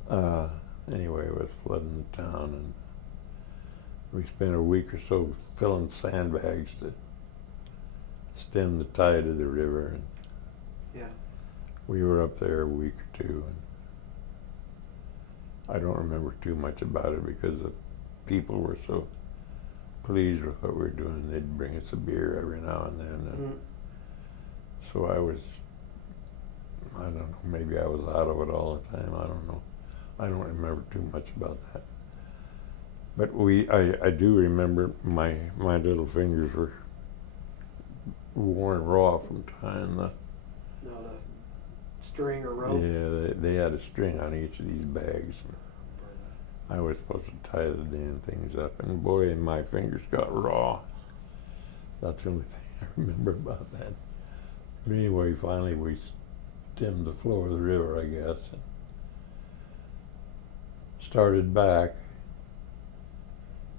but anyway, it was flooding the town, and we spent a week or so filling sandbags to stem the tide of the river. And yeah. we were up there a week or two, and I don't remember too much about it because the people were so pleased with what we were doing. They'd bring us a beer every now and then. And so I was, I don't know, maybe I was out of it all the time. I don't know. I don't remember too much about that. But I do remember my little fingers were worn raw from tying the string or rope. Yeah, they had a string on each of these bags. I was supposed to tie the damn things up, and boy, my fingers got raw. That's the only thing I remember about that. But anyway, finally we stemmed the flow of the river, I guess, and started back.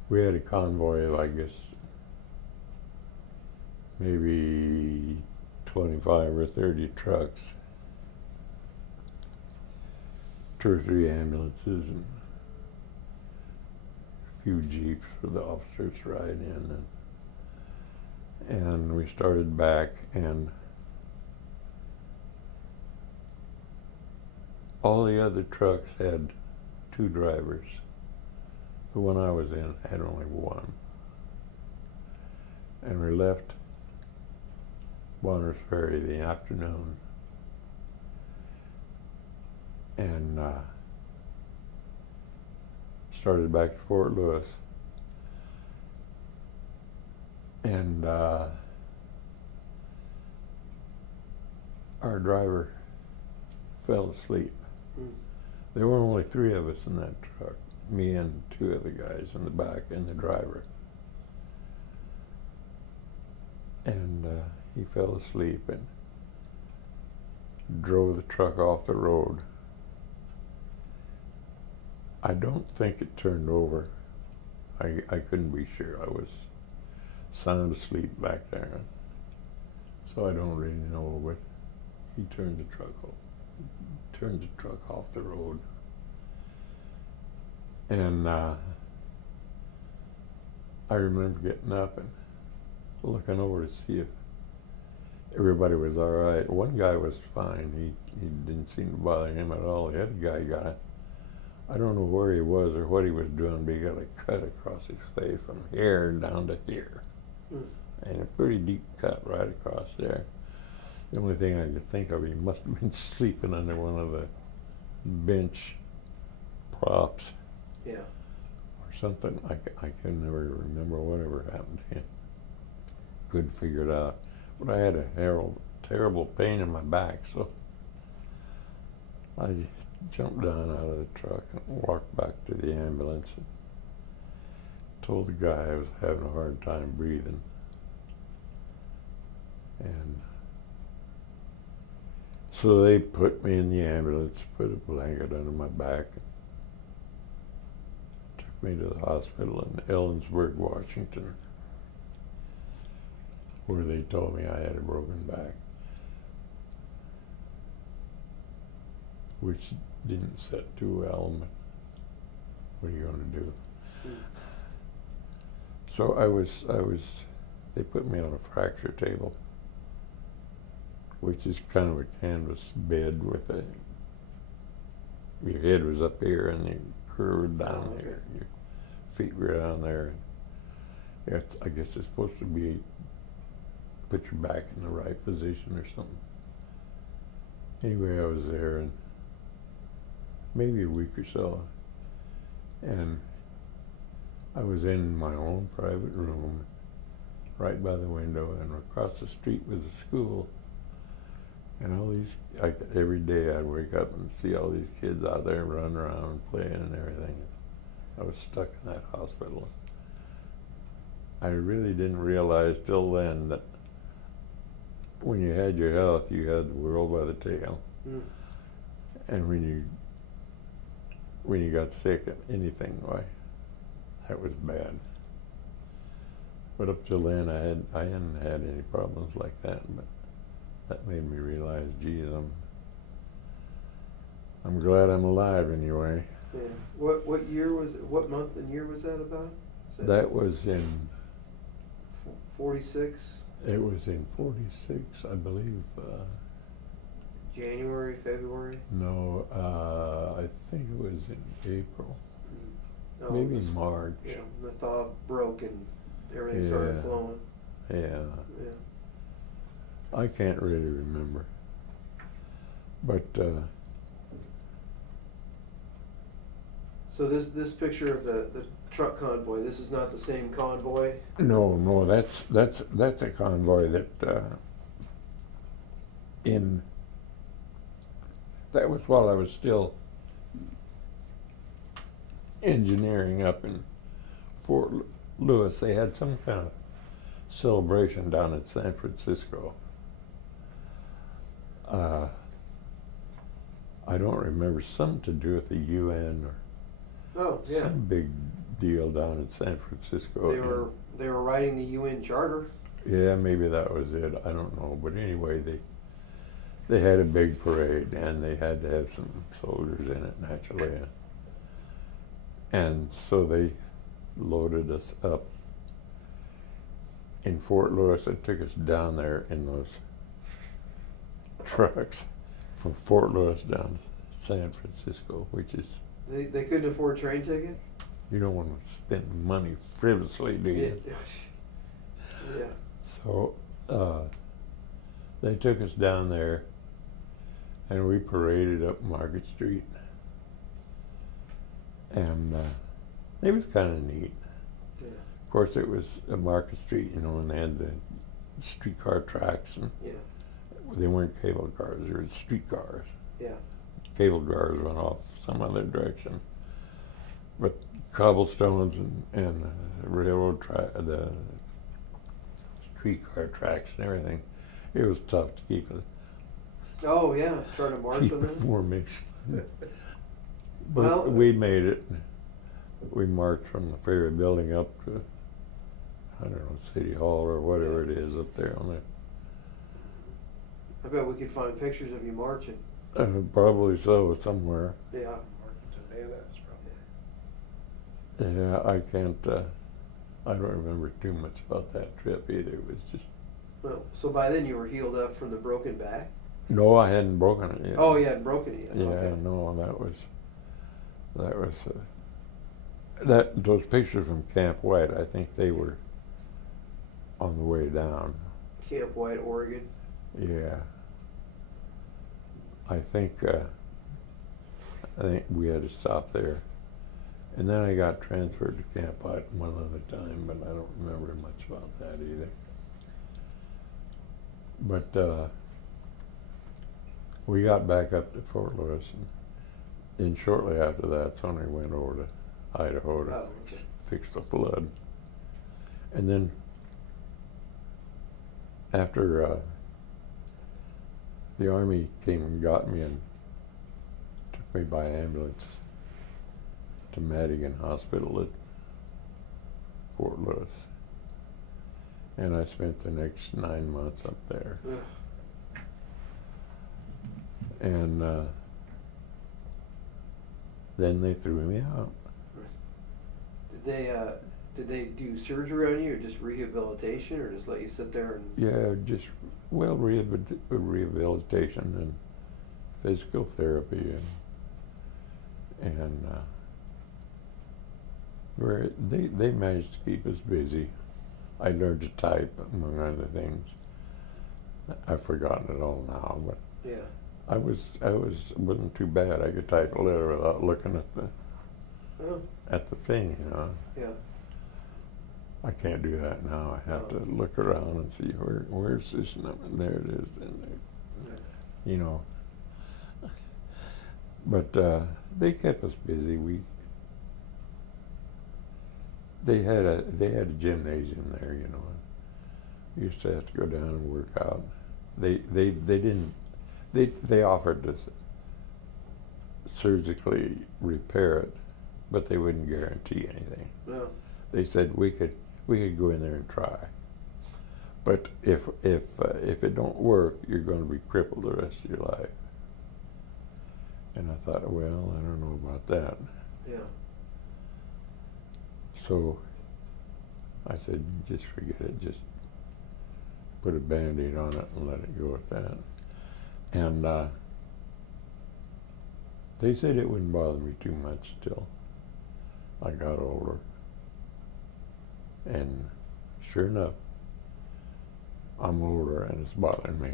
We had a convoy of, I guess, maybe 25 or 30 trucks, 2 or 3 ambulances, and a few jeeps for the officers to ride in. And we started back, and all the other trucks had 2 drivers. The one I was in had only 1. And we left Bonner's Ferry the afternoon, and started back to Fort Lewis. And our driver fell asleep. There were only 3 of us in that truck, me and 2 other guys in the back and the driver. And he fell asleep and drove the truck off the road. I don't think it turned over. I couldn't be sure. I was sound asleep back there, so I don't really know. But he turned the truck off the road, and I remember getting up and looking over to see if everybody was all right. One guy was fine. He didn't seem to bother him at all. The other guy got I don't know where he was or what he was doing, but he got a cut across his face from here down to here. And a pretty deep cut right across there. The only thing I could think of, he must have been sleeping under one of the bench props. Yeah. Or something. I can never remember whatever happened to him. Couldn't figure it out. But I had a terrible pain in my back, so I jumped down out of the truck and walked back to the ambulance and told the guy I was having a hard time breathing. And so they put me in the ambulance, put a blanket under my back, and took me to the hospital in Ellensburg, Washington, where they told me I had a broken back, which didn't set too well, but what are you going to do? So they put me on a fracture table, which is kind of a canvas bed with your head was up here and you curved down there, and your feet were down there. And I guess it's supposed to be put your back in the right position or something. Anyway, I was there and maybe a week or so, and I was in my own private room right by the window, and across the street was a school, And all these, every day I'd wake up and see all these kids out there running around playing and everything. I was stuck in that hospital. I really didn't realize till then that when you had your health, you had the world by the tail. Mm. And when you got sick at anything, why, that was bad. But up till then, I hadn't had any problems like that. But that made me realize, geez, I'm glad I'm alive anyway. Yeah. What year was it? What month and year was that about? That was in 46. It was in 46, I believe. January, February? No, I think it was in April. Oh, maybe March. Yeah, the thaw broke and everything started flowing. Yeah. Yeah. I can't really remember. But so this picture of the truck convoy, this is not the same convoy? No, that's a convoy that that was while I was still engineering up in Fort Lewis. They had some kind of celebration down in San Francisco. I don't remember, something to do with the UN or some big deal down in San Francisco. They were writing the UN Charter. Yeah, maybe that was it. I don't know, but anyway, they had a big parade, and they had to have some soldiers in it naturally, and so they loaded us up in Fort Lewis and took us down there in those trucks from Fort Lewis down to San Francisco, which is... They couldn't afford train ticket? You don't want to spend money frivolously, do you? Yeah. So they took us down there, and we paraded up Market Street, and it was kind of neat. Yeah. Of course, it was a Market Street, you know, and they had the streetcar tracks, and they weren't cable cars; they were streetcars. Yeah. Cable cars went off some other direction, but cobblestones and railroad track, the streetcar tracks and everything. It was tough to keep it. Oh yeah, trying to march on them. More mixed. But we made it. We marched from the Ferry Building up to, I don't know, City Hall or whatever it is up there on there. I bet we could find pictures of you marching. Probably so, somewhere. Yeah. Yeah, I can't. I don't remember too much about that trip either. It was just. Well, so by then you were healed up from the broken back? No, I hadn't broken it yet. Oh, you hadn't broken it yet. Yeah, okay. No, those pictures from Camp White, I think they were on the way down. Camp White, Oregon. Yeah. I think we had to stop there. And then I got transferred to Camp White one other time, but I don't remember much about that either. But we got back up to Fort Lewis, and shortly after that, Tony went over to Idaho to fix the flood. And then after the Army came and got me and took me by ambulance to Madigan Hospital at Fort Lewis. And I spent the next 9 months up there. Yeah. And then they threw me out. Did they do surgery on you, or just rehabilitation, or just let you sit there and... Yeah, just, well, rehabilitation and physical therapy, and where they managed to keep us busy. I learned to type, among other things. I've forgotten it all now, but yeah, I wasn't too bad. I could type a letter without looking at the thing, you know. Yeah. I can't do that now. I have to look around and see where's this number. There it is. you know. But they kept us busy. They had a gymnasium there, you know. We used to have to go down and work out. They didn't. They offered to surgically repair it, but they wouldn't guarantee anything. No. They said we could go in there and try, but if it don't work, you're going to be crippled the rest of your life. And I thought, well, I don't know about that. Yeah. So I said, just forget it. Just put a Band-Aid on it and let it go at that. And they said it wouldn't bother me too much till I got older. And sure enough, I'm older and it's bothering me.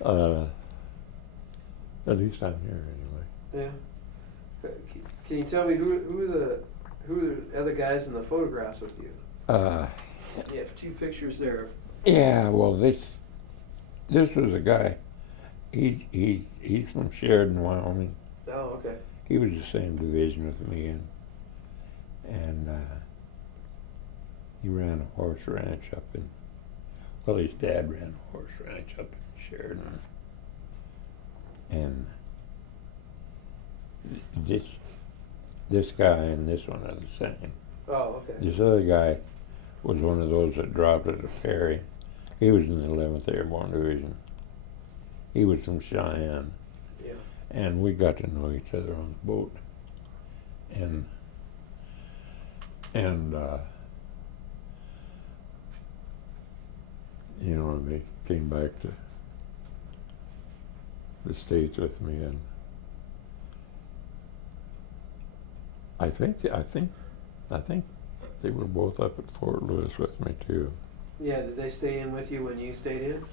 But at least I'm here anyway. Yeah. Can you tell me who the other guys in the photographs with you? You have two pictures there. Yeah, well, this was a guy. He's from Sheridan, Wyoming. Oh, okay. He was the same division with me, and he ran a horse ranch up in. Well, his dad ran a horse ranch up in Sheridan, and this guy and this one are the same. Oh, okay. This other guy was one of those that dropped at a ferry. He was in the 11th Airborne Division. He was from Cheyenne. Yeah. And we got to know each other on the boat. And you know, they came back to the States with me, and I think they were both up at Fort Lewis with me too. Yeah, did they stay in with you when you stayed in?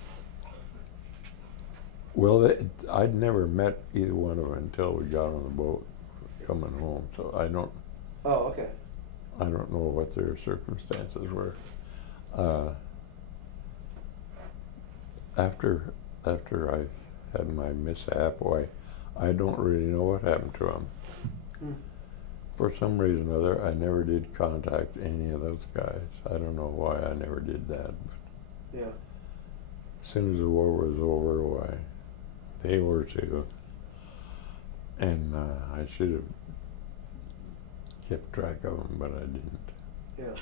Well, I'd never met either one of them until we got on the boat coming home, so I don't. Oh, okay. I don't know what their circumstances were. After I had my mishap, I don't really know what happened to them. For some reason or other, I never did contact any of those guys. I don't know why I never did that. But yeah. as soon as the war was over, why, they were too. And I should have kept track of them, but I didn't. Yeah.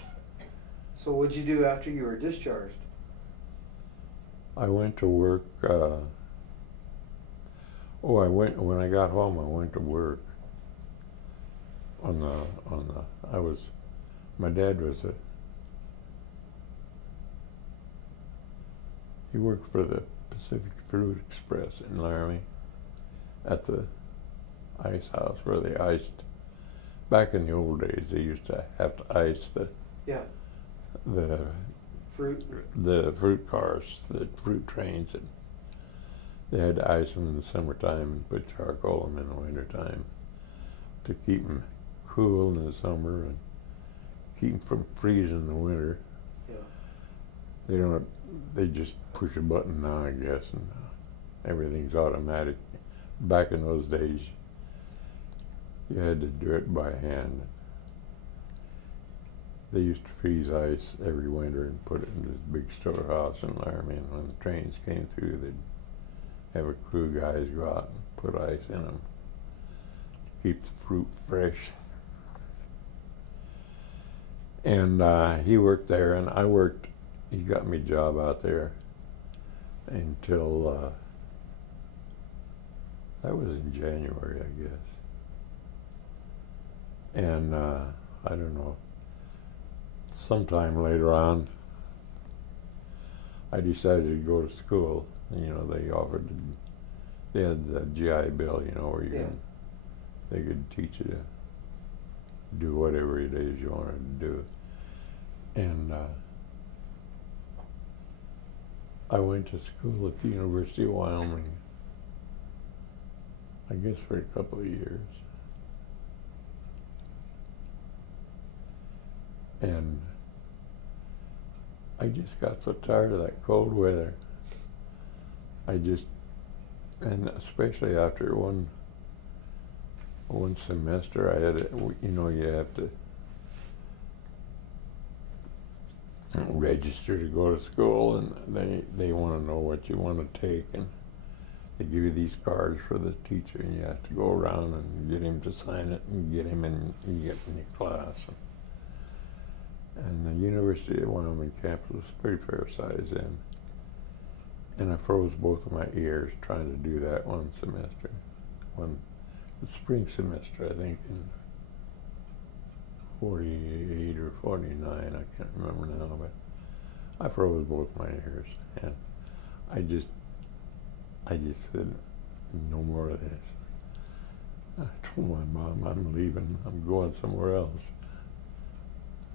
So what'd you do after you were discharged? I went to work. When I got home, I went to work. My dad was he worked for the Pacific Fruit Express in Laramie at the ice house where they iced. Back in the old days, they used to have to ice the fruit cars, the fruit trains, and they had to ice them in the summertime and put charcoal in them in the wintertime to keep them cool in the summer and keep them from freezing in the winter. Yeah. They just push a button now, I guess, and everything's automatic. Back in those days, you had to do it by hand. They used to freeze ice every winter and put it in this big storehouse in Laramie, and when the trains came through, they'd have a crew guys go out and put ice in them, keep the fruit fresh. And he worked there, and I worked. He got me a job out there until that was in January, I guess. And I don't know. Sometime later on, I decided to go to school. You know, they had the GI Bill, you know, where they could teach you to do whatever it is you wanted to do. And I went to school at the University of Wyoming, I guess for a couple of years. And I just got so tired of that cold weather. I just And especially after one semester, I had, you have to register to go to school, and they want to know what you want to take, and they give you these cards for the teacher, and you have to go around and get him to sign it and get him in, you get in your class. And the University of Wyoming campus was pretty fair size then. And I froze both of my ears trying to do that one semester. The spring semester, I think, in 48 or 49, I can't remember now, but I froze both my ears. And I just said, no more of this. I told my mom, I'm leaving, I'm going somewhere else.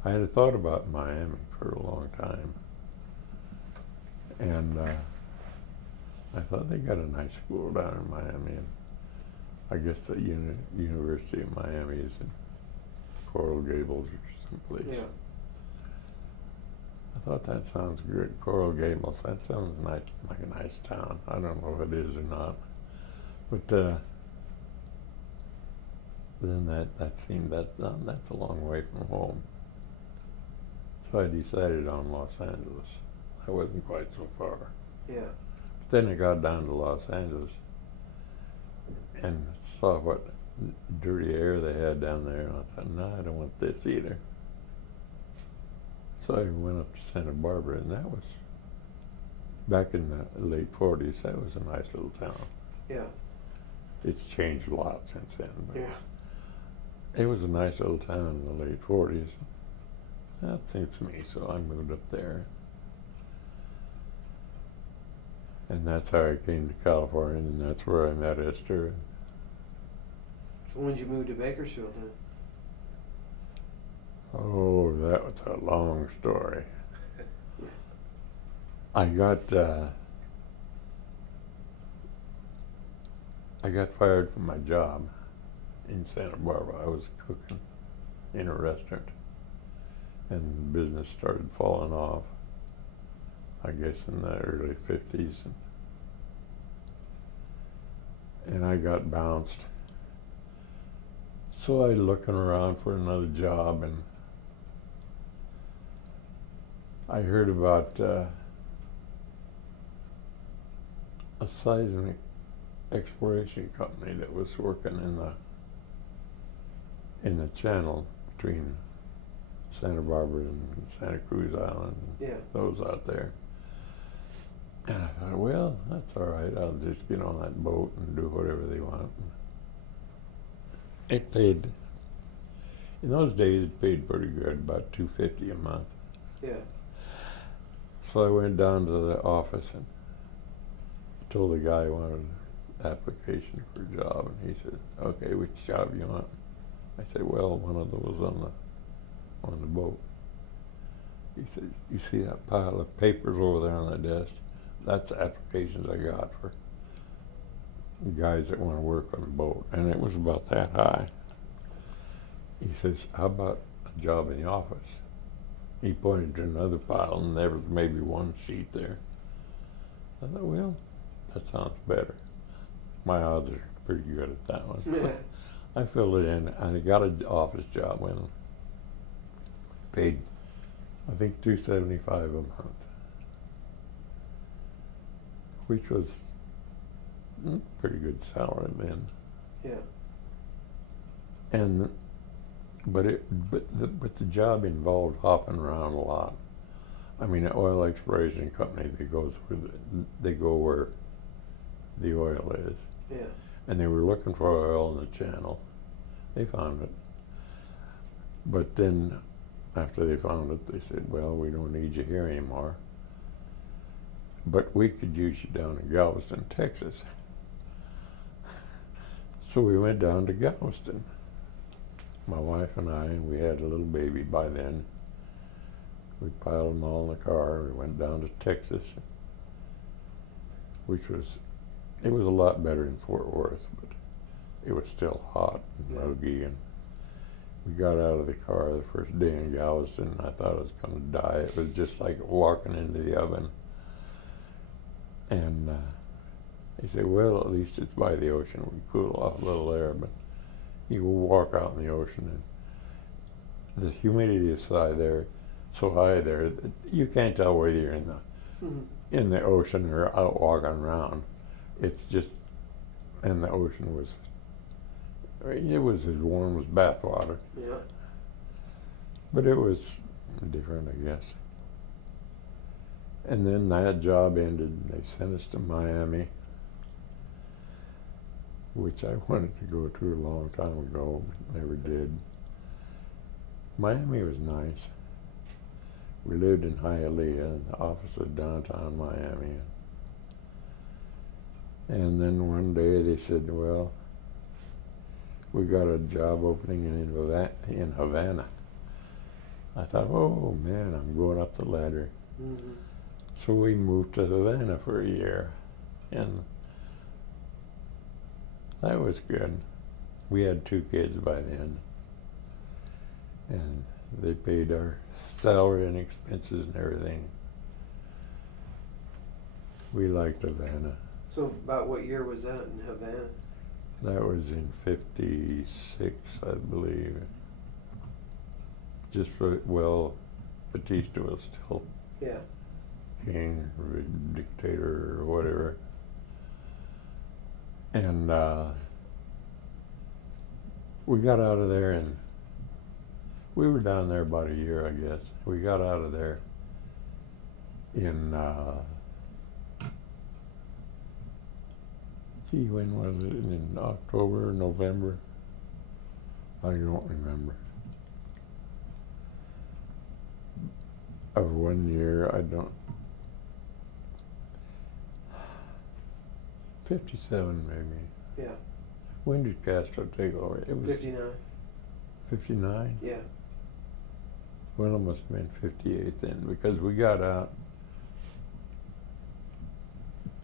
I had thought about Miami for a long time. And I thought they got a nice school down in Miami. And I guess the University of Miami is in Coral Gables or someplace. Yeah. I thought that sounds good. Coral Gables, that sounds nice, like a nice town. I don't know if it is or not. But then that seemed that's a long way from home. So I decided on Los Angeles. I wasn't quite so far. Yeah. But then I got down to Los Angeles and saw what dirty air they had down there, and I thought, no, I don't want this either. So I went up to Santa Barbara, and that was, back in the late 40s, that was a nice little town. Yeah. It's changed a lot since then. But Yeah. it was a nice little town in the late 40s. That seems to me, so I moved up there. And that's how I came to California, and that's where I met Esther. So when did you move to Bakersfield then? Oh, that was a long story. I got fired from my job in Santa Barbara. I was cooking in a restaurant, and the business started falling off, I guess in the early 50s. And I got bounced. So I was looking around for another job, and I heard about a seismic exploration company that was working in the channel between Santa Barbara and Santa Cruz Island, Yeah. those out there. And I thought, well, that's all right. I'll just get on that boat and do whatever they want. It paid, in those days, it paid pretty good, about $250 a month. Yeah. So I went down to the office and told the guy I wanted an application for a job, and he said, okay, which job you want? I said, well, one of those on the boat. He said, you see that pile of papers over there on the desk? That's the applications I got for guys that want to work on the boat. And it was about that high. He says, how about a job in the office? He pointed to another pile, and there was maybe one sheet there. I thought, well, that sounds better. My odds are pretty good at that one. Yeah. I filled it in, and I got an office job when paid, I think, $275 a month, which was pretty good salary then. Yeah. And but the job involved hopping around a lot. I mean, an oil exploration company that goes they go where the oil is. Yeah. And they were looking for oil in the channel. They found it. But then, after they found it, they said, well, we don't need you here anymore. But we could use you down in Galveston, Texas. So we went down to Galveston, my wife and I, and we had a little baby by then. We piled them all in the car. We went down to Texas, which was, it was a lot better than Fort Worth, but it was still hot and muggy. And we got out of the car the first day in Galveston, and I thought I was going to die. It was just like walking into the oven. And They say, well, at least it's by the ocean. We cool off a little there, but you go walk out in the ocean, and the humidity is so high there that you can't tell whether you're in the ocean or out walking around. It's just, and the ocean was, it was as warm as bath water. Yeah. But it was different, I guess. And then that job ended, and they sent us to Miami, which I wanted to go to a long time ago, but never did. Miami was nice. We lived in Hialeah, and the office was downtown Miami. And then one day they said, well, we got a job opening in Havana. I thought, oh man, I'm going up the ladder. Mm-hmm. So we moved to Havana for a year, and that was good. We had 2 kids by then, and they paid our salary and expenses and everything. We liked Havana. So about what year was that in Havana? That was in '56, I believe. Just for, well, Batista was still king or dictator or whatever. And we got out of there, and we were down there about a year, I guess. We got out of there in, when was it? In October, November? I don't remember. Of 1 year, I don't. 57 maybe. Yeah. When did Castro take over? It was 59. 59? Yeah. Well, it must have been 58 then, because we got out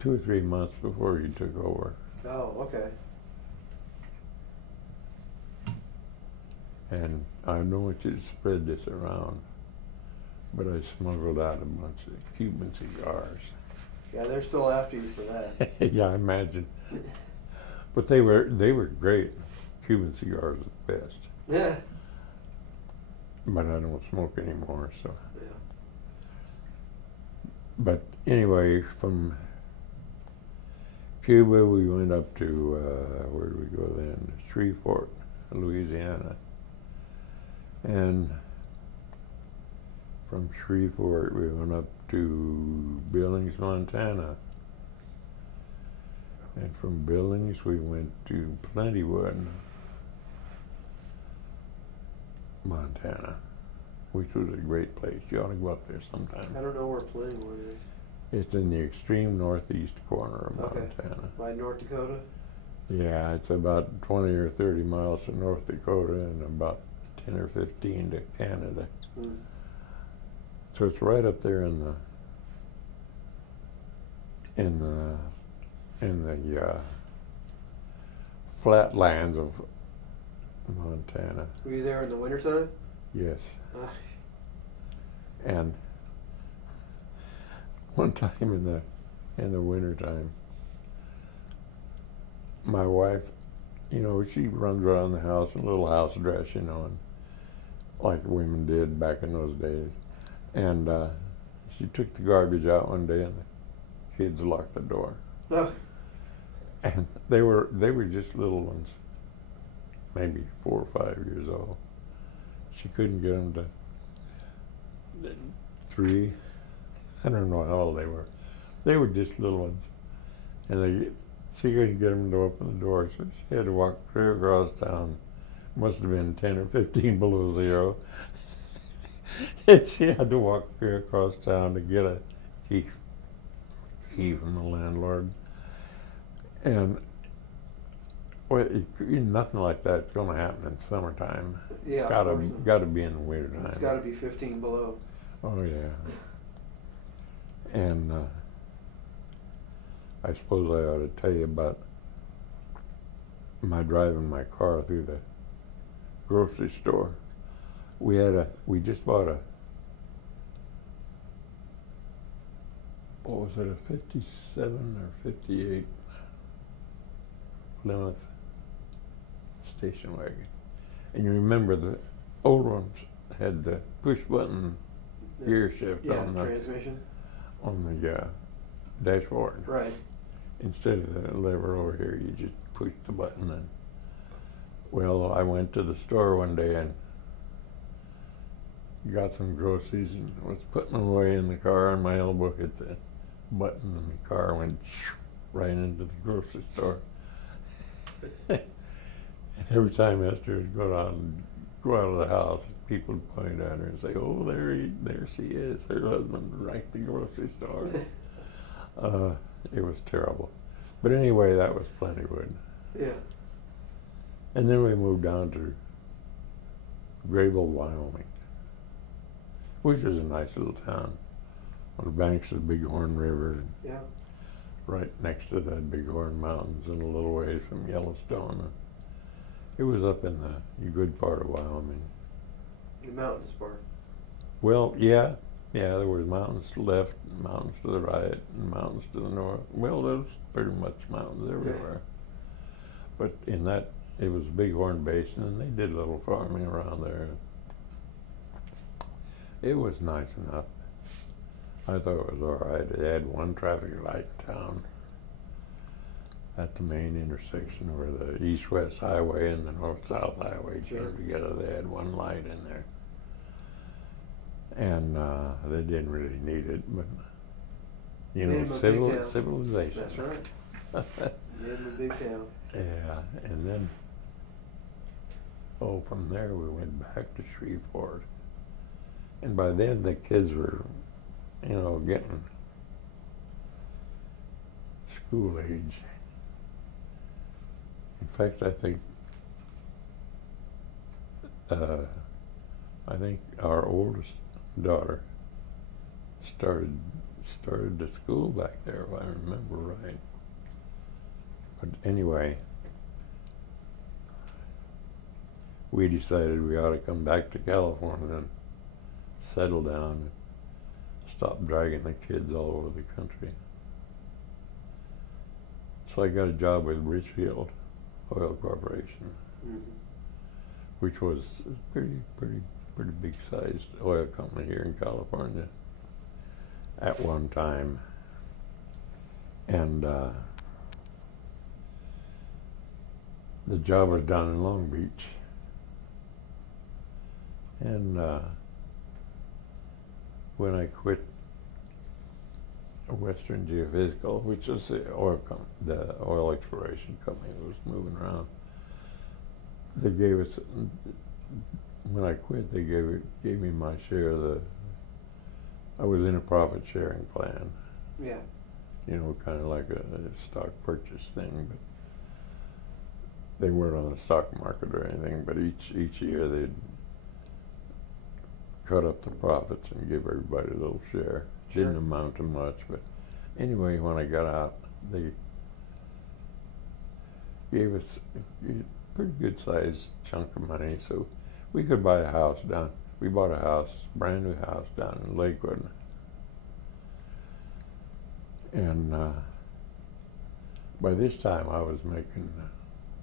2 or 3 months before he took over. Oh, okay. And I don't want you to spread this around, but I smuggled out a bunch of Cuban cigars. Yeah, they're still after you for that. Yeah, I imagine. But they were great. Cuban cigars are the best. Yeah. But I don't smoke anymore, so. Yeah. But anyway, from Cuba we went up to, where did we go then? Shreveport, Louisiana. And from Shreveport we went up to Billings, Montana. And from Billings we went to Plentywood, Montana, which was a great place. You ought to go up there sometime. I don't know where Plentywood is. It's in the extreme northeast corner of Okay. Montana. By North Dakota? Yeah, it's about 20 or 30 miles to North Dakota and about 10 or 15 to Canada. Mm. So it's right up there in the flatlands of Montana. Were you there in the wintertime? Yes. Ah. And one time in the wintertime, my wife, you know, she runs around the house in a little house dress, you know, and like women did back in those days. And she took the garbage out one day, and the kids locked the door. Oh. And they were just little ones, maybe 4 or 5 years old. She couldn't get them to 3. I don't know how old they were. They were just little ones, and she couldn't get them to open the door, so she had to walk clear across town. Must have been 10 or 15 below zero. And she had to walk clear across town to get a key from the landlord. And well, nothing like that's going to happen in summertime. Yeah, got to be in the wintertime. It's got to be 15 below. Oh yeah. And I suppose I ought to tell you about my driving my car through the grocery store. We just bought what was it, a 57 or 58 Plymouth station wagon. And you remember the old ones had the push button gear shift Yeah, on the transmission. Dashboard. Right. Instead of the lever over here, you just push the button and. Well, I went to the store one day and got some groceries and was putting them away in the car, and my elbow hit the button and the car went right into the grocery store. And every time Esther would go out of the house, people would point at her and say, "Oh, there she is. Her husband wrecked the grocery store." It was terrible. But anyway, that was Plentywood. Yeah. And then we moved down to Grayville, Wyoming, which is a nice little town on the banks of the Bighorn River, Yeah. right next to the Bighorn Mountains and a little ways from Yellowstone. It was up in the good part of Wyoming. The mountains part. Well, yeah, there was mountains to the left, mountains to the right, and mountains to the north. Well, there was pretty much mountains everywhere. But in that, it was Bighorn Basin, and they did a little farming around there. It was nice enough. I thought it was all right. They had one traffic light in town at the main intersection where the east-west highway and the north-south highway came together. They had one light in there. And they didn't really need it, but, you know, civilization. That's right. Live in a big town. Yeah, and then, from there we went back to Shreveport. And by then the kids were, getting school age. In fact, I think our oldest daughter started the school back there, if I remember right. But anyway, we decided we ought to come back to California and settle down and stop dragging the kids all over the country. So I got a job with Richfield Oil Corporation, which was a pretty big sized oil company here in California at one time. And the job was down in Long Beach. And when I quit Western Geophysical, which was the oil exploration company that was moving around, they gave us, when I quit, they gave me my share of I was in a profit sharing plan. Yeah. Kind of like a stock purchase thing, but they weren't on the stock market or anything, but each year they'd cut up the profits and give everybody a little share. Sure. Didn't amount to much, but anyway, when I got out, they gave us a pretty good sized chunk of money so we could buy a house down. We bought a house, brand new house down in Lakewood. And by this time I was making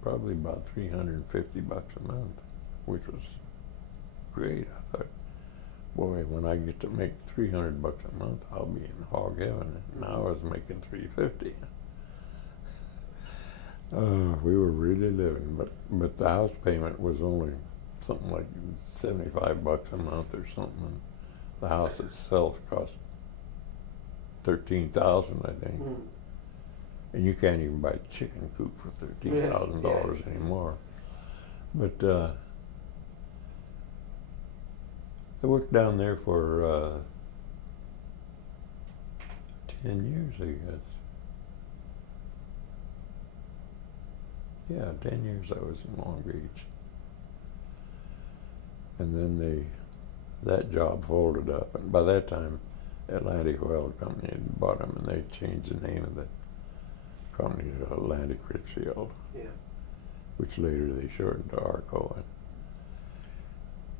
probably about $350 a month, which was great. I thought, boy, when I get to make $300 a month, I'll be in hog heaven. Now I was making $350. We were really living, but the house payment was only something like $75 a month or something. And the house itself cost $13,000, I think. And you can't even buy a chicken coop for $13,000 anymore. But I worked down there for 10 years, I guess. Yeah, 10 years I was in Long Beach. And then that job folded up. And by that time, Atlantic Oil Company had bought them, and they changed the name of the company to Atlantic Richfield, which later they shortened to ARCO.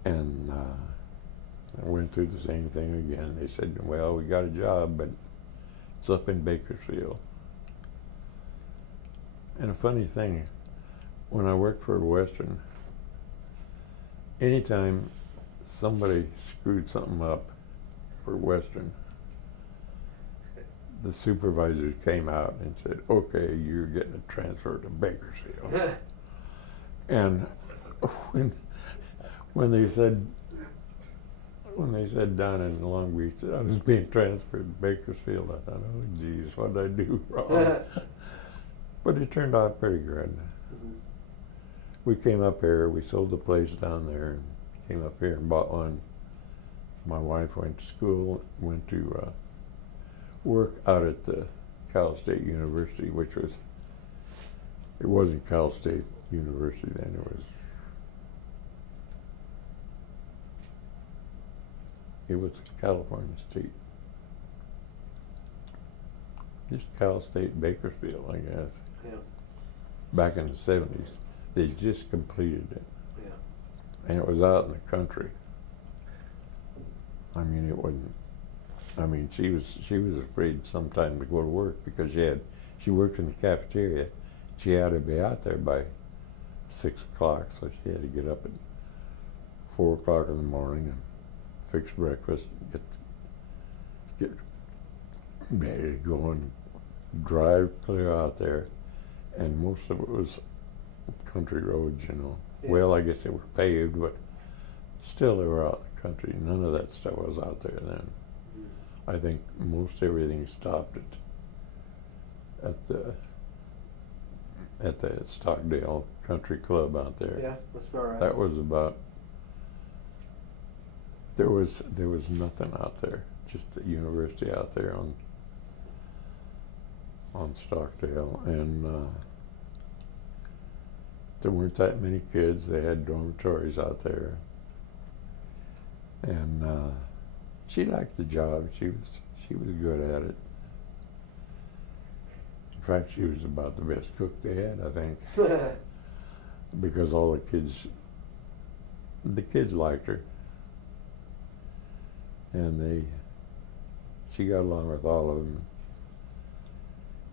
And I went through the same thing again. They said, well, we got a job, but it's up in Bakersfield. And a funny thing, when I worked for Western, anytime somebody screwed something up for Western, the supervisors came out and said, "Okay, you're getting a transfer to Bakersfield." And when they said down in Long Beach that I was being transferred to Bakersfield, I thought, "Oh, geez, what did I do wrong?" But it turned out pretty good. Mm-hmm. We came up here. We sold the place down there, and came up here and bought one. My wife went to school, went to work out at the Cal State University, which was, it wasn't Cal State University then, it was California State. Just Cal State Bakersfield, I guess. Yeah. Back in the 70s. They just completed it. Yeah. And it was out in the country. I mean, it wasn't, I mean, she was afraid sometime to go to work because she worked in the cafeteria. She had to be out there by 6 o'clock, so she had to get up at 4 o'clock in the morning and fix breakfast, get ready to go and drive clear out there. And most of it was country roads, you know. Yeah. Well, I guess they were paved, but still they were out in the country. None of that stuff was out there then. I think most everything stopped at the Stockdale Country Club out there. Yeah, that's about right. That was about, there was nothing out there, just the university out there on Stockdale, and there weren't that many kids. They had dormitories out there, and she liked the job. She was good at it. In fact, she was about the best cook they had, I think, because all the kids liked her, and she got along with all of them.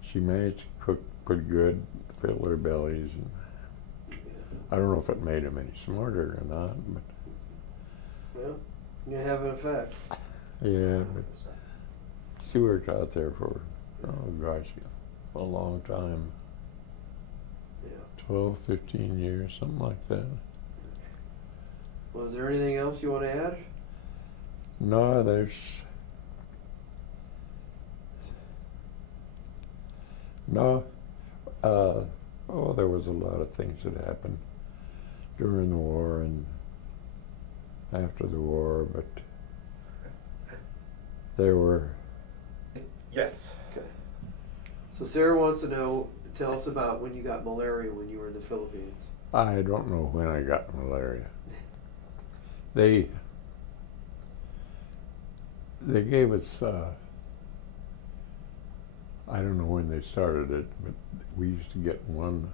She managed to cook pretty good, fill their bellies, and I don't know if it made them any smarter or not, but well, you're gonna have an effect. yeah, but she worked out there for, oh gosh, a long time. Yeah. 12, 15 years, something like that. Well, is there anything else you want to add? No, there was a lot of things that happened during the war and after the war, but there were. Yes. Okay. So Sarah wants to know, tell us about when you got malaria when you were in the Philippines. I don't know when I got malaria. They gave us, I don't know when they started it, but we used to get one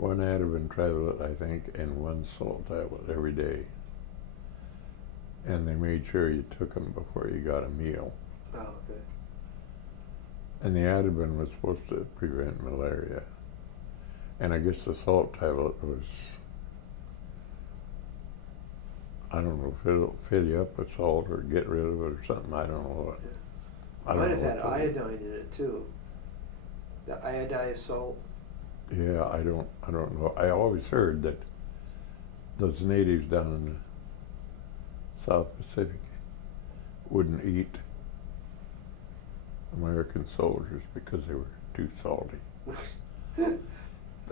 Ativan tablet, I think, and one salt tablet every day. And they made sure you took them before you got a meal. Oh, okay. And the Ativan was supposed to prevent malaria. And I guess the salt tablet was, I don't know if it'll fill you up with salt or get rid of it or something. I don't know what. Yeah. Might have had iodine in it too. The iodized salt. Yeah, I don't know. I always heard that those natives down in the South Pacific wouldn't eat American soldiers because they were too salty.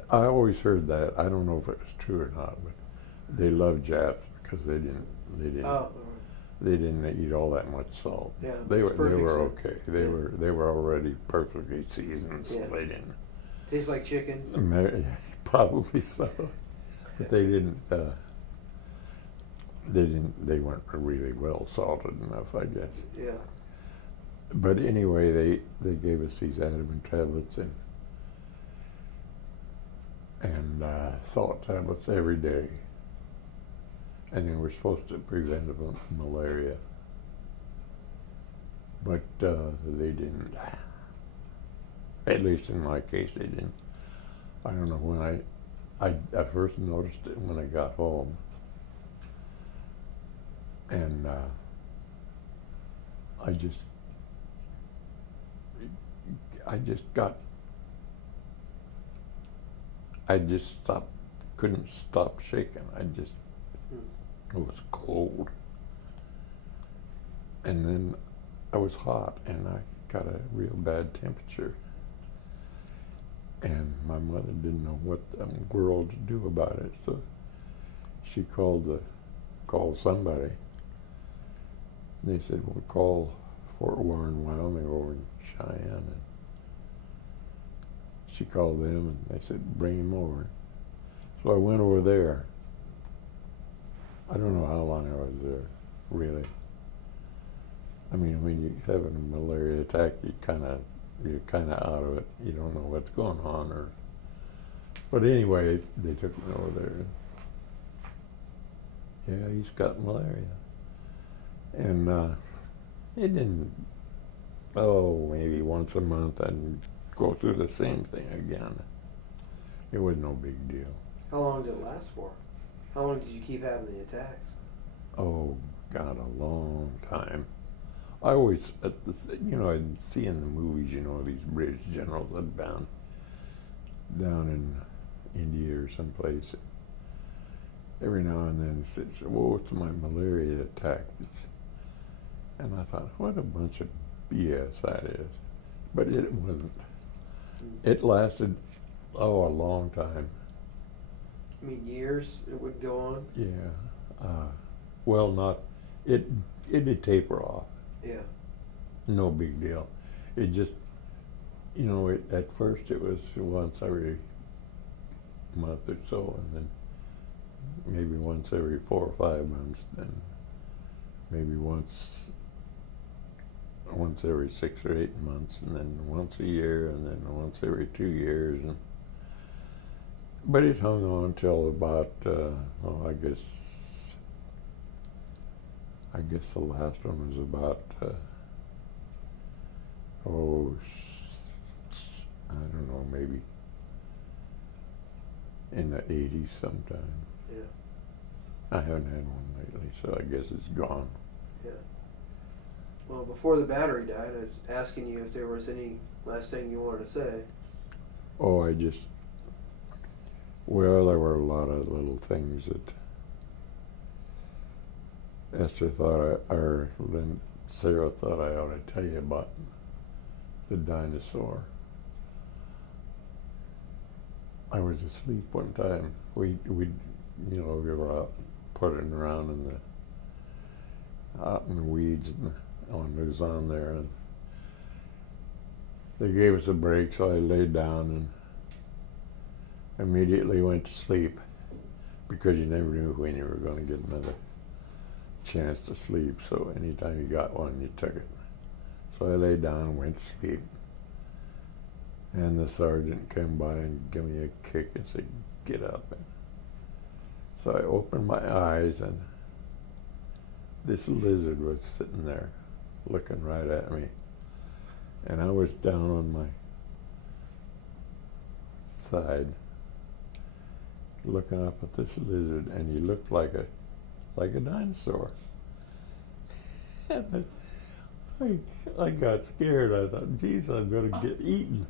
I always heard that. I don't know if it was true or not, but they loved Japs because they didn't eat all that much salt. Yeah, they makes were perfect okay. sense. They were already perfectly seasoned, so Yeah. they didn't. Tastes like chicken. Probably so, but they didn't. They weren't really well salted enough, I guess. Yeah. But anyway, they gave us these Ativan tablets and salt tablets every day, and they were supposed to prevent malaria, but they didn't. At least in my case, they didn't. I don't know when I first noticed it when I got home, and I just couldn't stop shaking. It was cold, and then I was hot, and I got a real bad temperature. And my mother didn't know what in the world to do about it, so she called somebody. And they said, "Well, call Fort Warren, Wyoming, over in Cheyenne." And she called them, and they said, "Bring him over." So I went over there. I don't know how long I was there, really. I mean, when you're having a malaria attack, you're kind of out of it. You don't know what's going on, but anyway, they took me over there. Yeah, he's got malaria, and it didn't. Oh, maybe once a month I'd go through the same thing again. It was no big deal. How long did it last for? How long did you keep having the attacks? Oh, God, a long time. I always, I'd see in the movies, these British generals had been down in India or someplace. Every now and then said, "Well, it's my malaria attack." And I thought, what a bunch of BS that is. But it wasn't. It lasted, a long time. I mean, years it would go on? Yeah. Well, not, it did taper off. Yeah. No big deal. It just, at first it was once every month or so, and then maybe once every 4 or 5 months, then maybe once every 6 or 8 months, and then once a year, and then once every 2 years. But it hung on till about, I guess the last one was about, I don't know, maybe in the 80s sometime. Yeah. I haven't had one lately, so I guess it's gone. Yeah. Well, before the battery died, I was asking you if there was any last thing you wanted to say. Oh, well, there were a lot of little things that Sarah thought I ought to tell you about the dinosaur. I was asleep one time. We were out putting around out in the weeds and on Luzon there, and they gave us a break, so I laid down and immediately went to sleep, because you never knew when you were going to get another chance to sleep, so anytime you got one, you took it. So I lay down and went to sleep, and the sergeant came by and gave me a kick and said, "Get up." And so I opened my eyes, and this lizard was sitting there looking right at me, and I was down on my side looking up at this lizard, and he looked like a dinosaur. And I got scared. I thought, geez, I'm going to get eaten.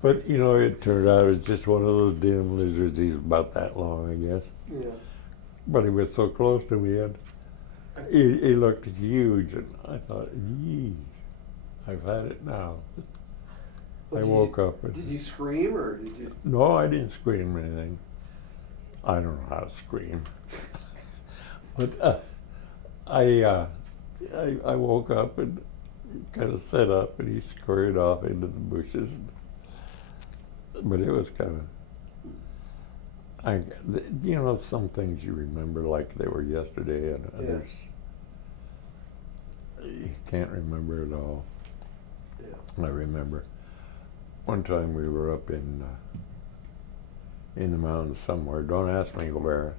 But, it turned out it was just one of those dim lizards. He's about that long, I guess. Yeah. But he was so close to me, and he looked huge, and I thought, geez, I've had it now. Well, I woke up. And did you scream, or did you? No, I didn't scream or anything. I don't know how to scream. But I woke up and kind of sat up, and he scurried off into the bushes. But it was kind of, some things you remember like they were yesterday, and others you can't remember at all. Yeah. I remember one time we were up in the mountains somewhere. Don't ask me where.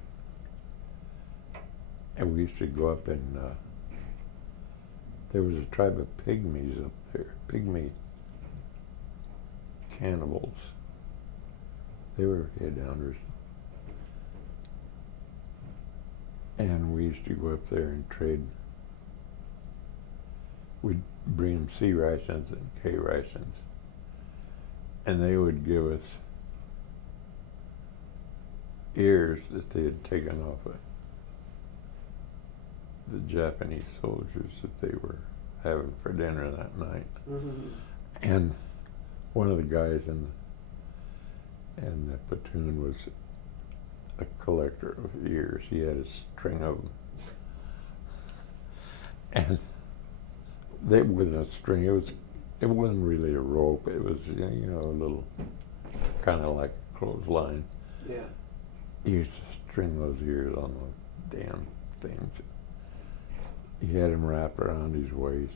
And we used to go up and there was a tribe of pygmies up there, pygmy cannibals. They were headhunters. And we used to go up there and trade. We'd bring them C rations and K rations. And they would give us ears that they had taken off of the Japanese soldiers that they were having for dinner that night. Mm-hmm. And one of the guys in the platoon was a collector of ears. He had a string of them. And they wasn't a string, it wasn't really a rope, it was, you know, a little kind of like a clothesline. Yeah. He used to string those ears on those damn things. He had them wrapped around his waist.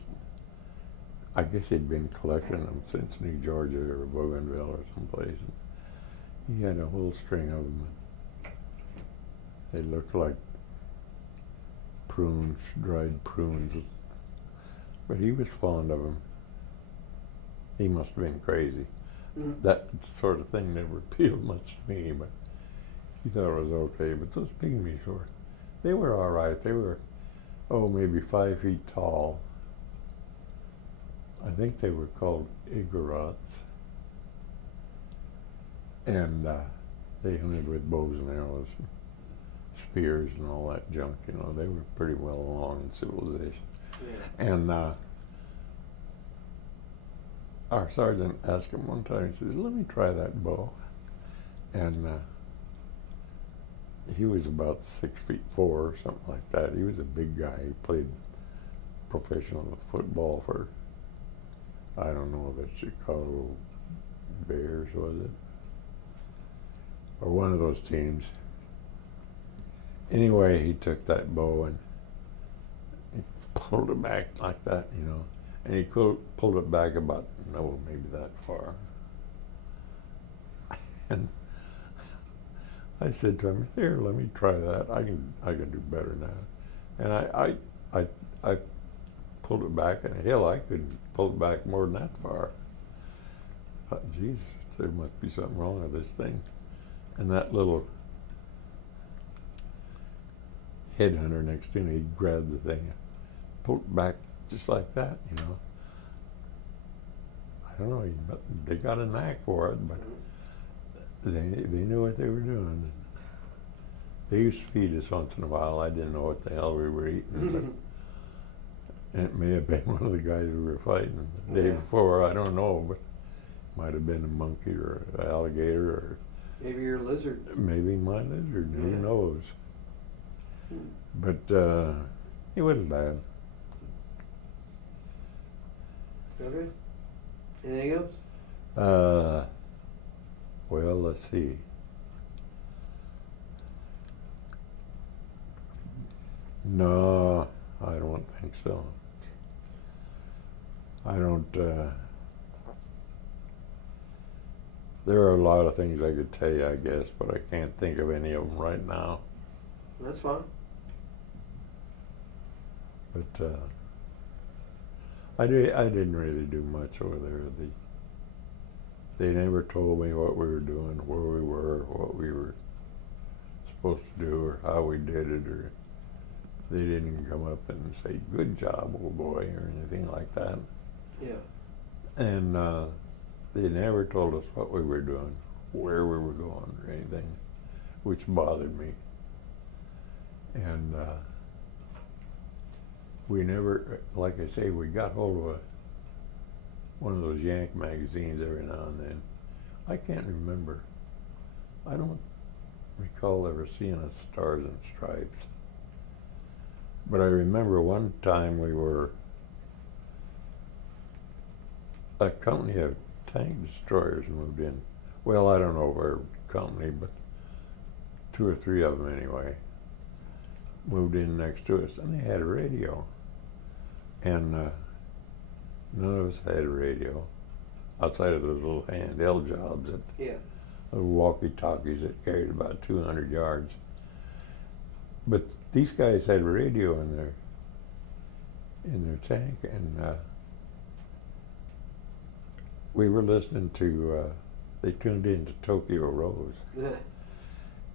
I guess he'd been collecting them since New Georgia or Bougainville or someplace. He had a whole string of them. They looked like prunes, dried prunes. But he was fond of them. He must have been crazy. Mm. That sort of thing never appealed much to me, but he thought it was okay. But those pygmies they were all right. They were, maybe 5 feet tall. I think they were called Igorots. And they hunted with bows and arrows, and spears and all that junk. You know, they were pretty well along in civilization. Yeah. And our sergeant asked him one time, he said, "Let me try that bow." And he was about 6'4" or something like that. He was a big guy. He played professional football for, I don't know, the Chicago Bears, was it? Or one of those teams. Anyway, he took that bow and he pulled it back like that, you know. And he pulled it back about, maybe that far. And I said to him, "Here, let me try that. I can do better now." And I pulled it back, and hell, I could pull it back more than that far. I thought, Jesus, there must be something wrong with this thing. And that little headhunter next to me, he grabbed the thing, pulled it back just like that, you know. I don't know, they got a knack for it, but they knew what they were doing. They used to feed us once in a while. I didn't know what the hell we were eating, but it may have been one of the guys we were fighting the day before. I don't know, but it might have been a monkey or an alligator or maybe your lizard. Maybe my lizard. Who Yeah. knows? But it wasn't bad. Okay. Anything else? Well, let's see. No, I don't think so. I don't. There are a lot of things I could tell you, I guess, but I can't think of any of them right now. That's fine. But I didn't really do much over there. They never told me what we were doing, where we were, what we were supposed to do, or how we did it, or they didn't come up and say, "Good job, old boy," or anything like that. Yeah. And they never told us what we were doing, where we were going, or anything, which bothered me. And we never, like I say, we got hold of one of those Yank magazines every now and then. I can't remember. I don't recall ever seeing a Stars and Stripes. But I remember one time a company of tank destroyers moved in. Well, I don't know where company, but 2 or 3 of them anyway, moved in next to us, and they had a radio. And none of us had a radio outside of those little handheld jobs, little walkie-talkies that carried about 200 yards. But these guys had a radio in in their tank, and we were listening to, they tuned in to Tokyo Rose. Yeah.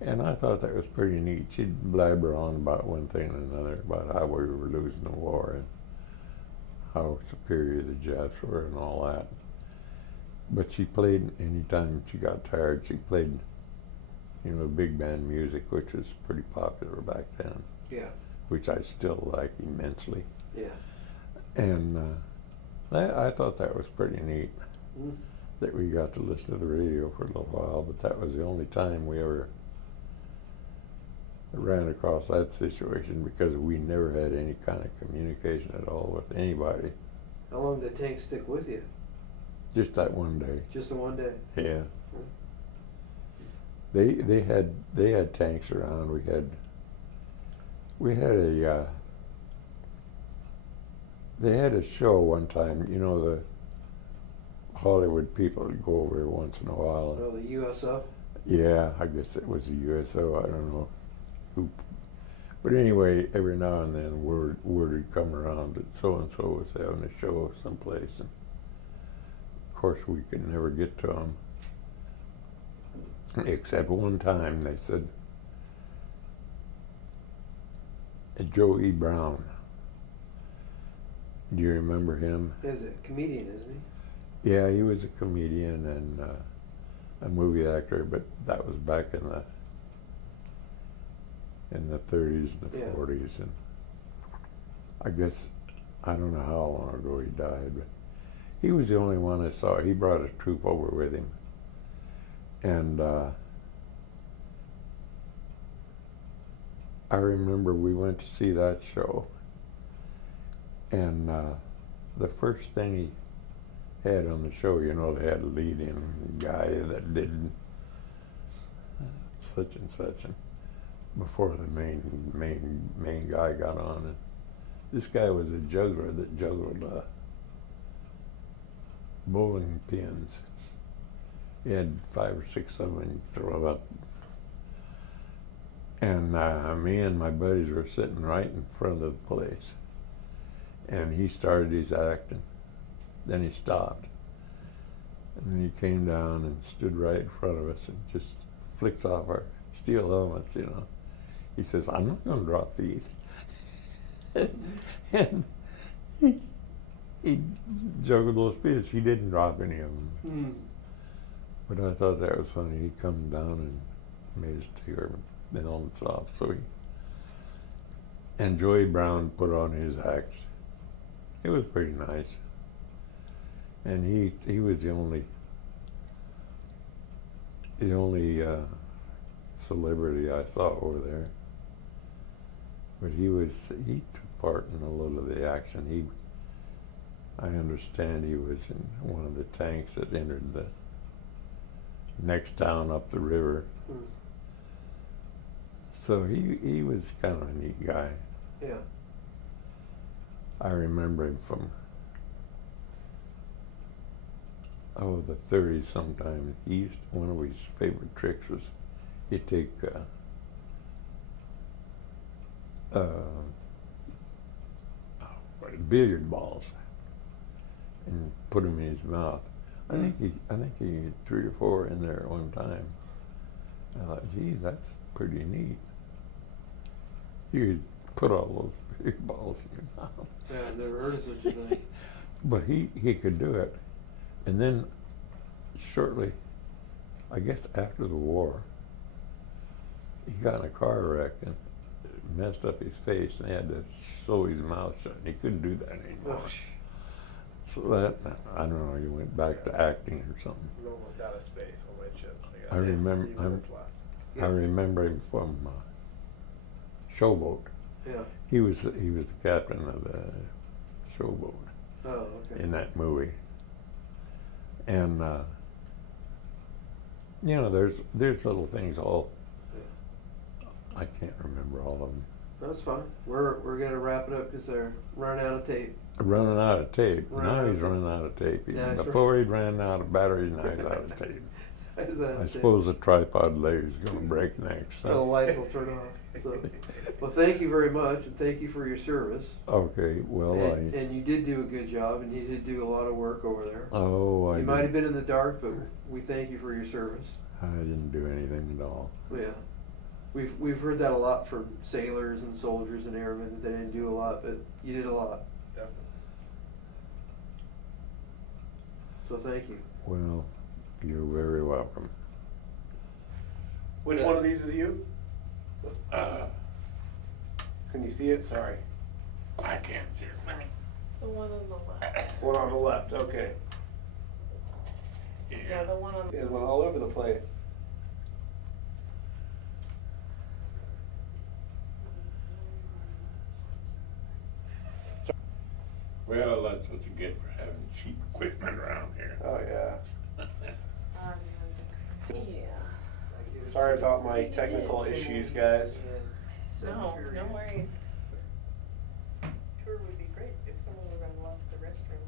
And I thought that was pretty neat. She'd blabber on about one thing and another, about how we were losing the war and how superior the Japs were and all that. But she played, anytime she got tired, she played, you know, big band music, which was pretty popular back then. Yeah. Which I still like immensely. Yeah. And I thought that was pretty neat, Mm. that we got to listen to the radio for a little while, but that was the only time we ever ran across that situation, because we never had any kind of communication at all with anybody. How long did the tank stick with you? Just that one day. Just the one day? Yeah. Mm. They had tanks around. We had a they had a show one time. You know, the Hollywood people would go over once in a while. Oh, the USO? Yeah, I guess it was the USO. I don't know who. But anyway, every now and then word would come around that so and so was having a show someplace, and of course we could never get to them. Except one time they said, Joe E. Brown. Do you remember him? He's a comedian, isn't he? Yeah, he was a comedian and a movie actor, but that was back in the 30s and the 40s, and I guess, I don't know how long ago he died, but he was the only one I saw. He brought a troupe over with him, and I remember we went to see that show, and the first thing he had on the show, you know, they had a lead-in guy that did such and such, and before the main guy got on, and this guy was a juggler that juggled bowling pins. He had 5 or 6 of them, and he'd throw up. And me and my buddies were sitting right in front of the place, and he started his act, and then he stopped, and then he came down and stood right in front of us and just flicked off our steel helmets, you know. He says, "I'm not going to drop these." And he juggled those pins. He didn't drop any of them. Mm. But I thought that was funny. He come down and made us take our helmets off. So and Joey Brown put on his act. It was pretty nice. And he was the only celebrity I saw over there. But he took part in a little of the action. I understand he was in one of the tanks that entered the next town up the river. Mm. So he was kind of a neat guy. Yeah. I remember him from the 30s sometime. One of his favorite tricks was he'd take billiard balls and put them in his mouth. I think he had 3 or 4 in there at one time. I thought, gee, that's pretty neat. You could put all those billiard balls in your mouth. Yeah, I've never heard of such a thing. But he could do it. And then shortly, I guess after the war, he got in a car wreck and messed up his face, and they had to sew his mouth shut, and he couldn't do that anymore. Oh. So that, I don't know, he went back to acting or something. We're almost out of space. We'll wait you. I remember, A few minutes left. I remember him from Showboat. Yeah. He was the captain of the Showboat Oh, okay. in that movie. And you know, there's little things I can't remember all of them. That's fine. We're gonna wrap it up because they're running out of tape. Running out of tape. Running Now out he's of running out of tape. Yeah, Before he'd ran out of batteries, now he's out of tape. Is that I suppose the tripod leg is going to break next. the lights will turn off. So, well, thank you very much, and thank you for your service. Okay, well, And you did do a good job, and you did do a lot of work over there. oh, You might have been in the dark, but we thank you for your service. I didn't do anything at all. Yeah, we've heard that a lot from sailors and soldiers and airmen, that they didn't do a lot, but you did a lot. Definitely. So thank you. Well, you're very welcome. Which one of these is you? Uh, Can you see it? Sorry. I can't see it. The one on the left. One on the left, okay. Yeah, the one on. There's one all over the place. Well, that's what you get for having cheap equipment around here. Oh, yeah. Yeah. Sorry about my technical issues, guys. No, no worries. Tour would be great if someone would have left the restroom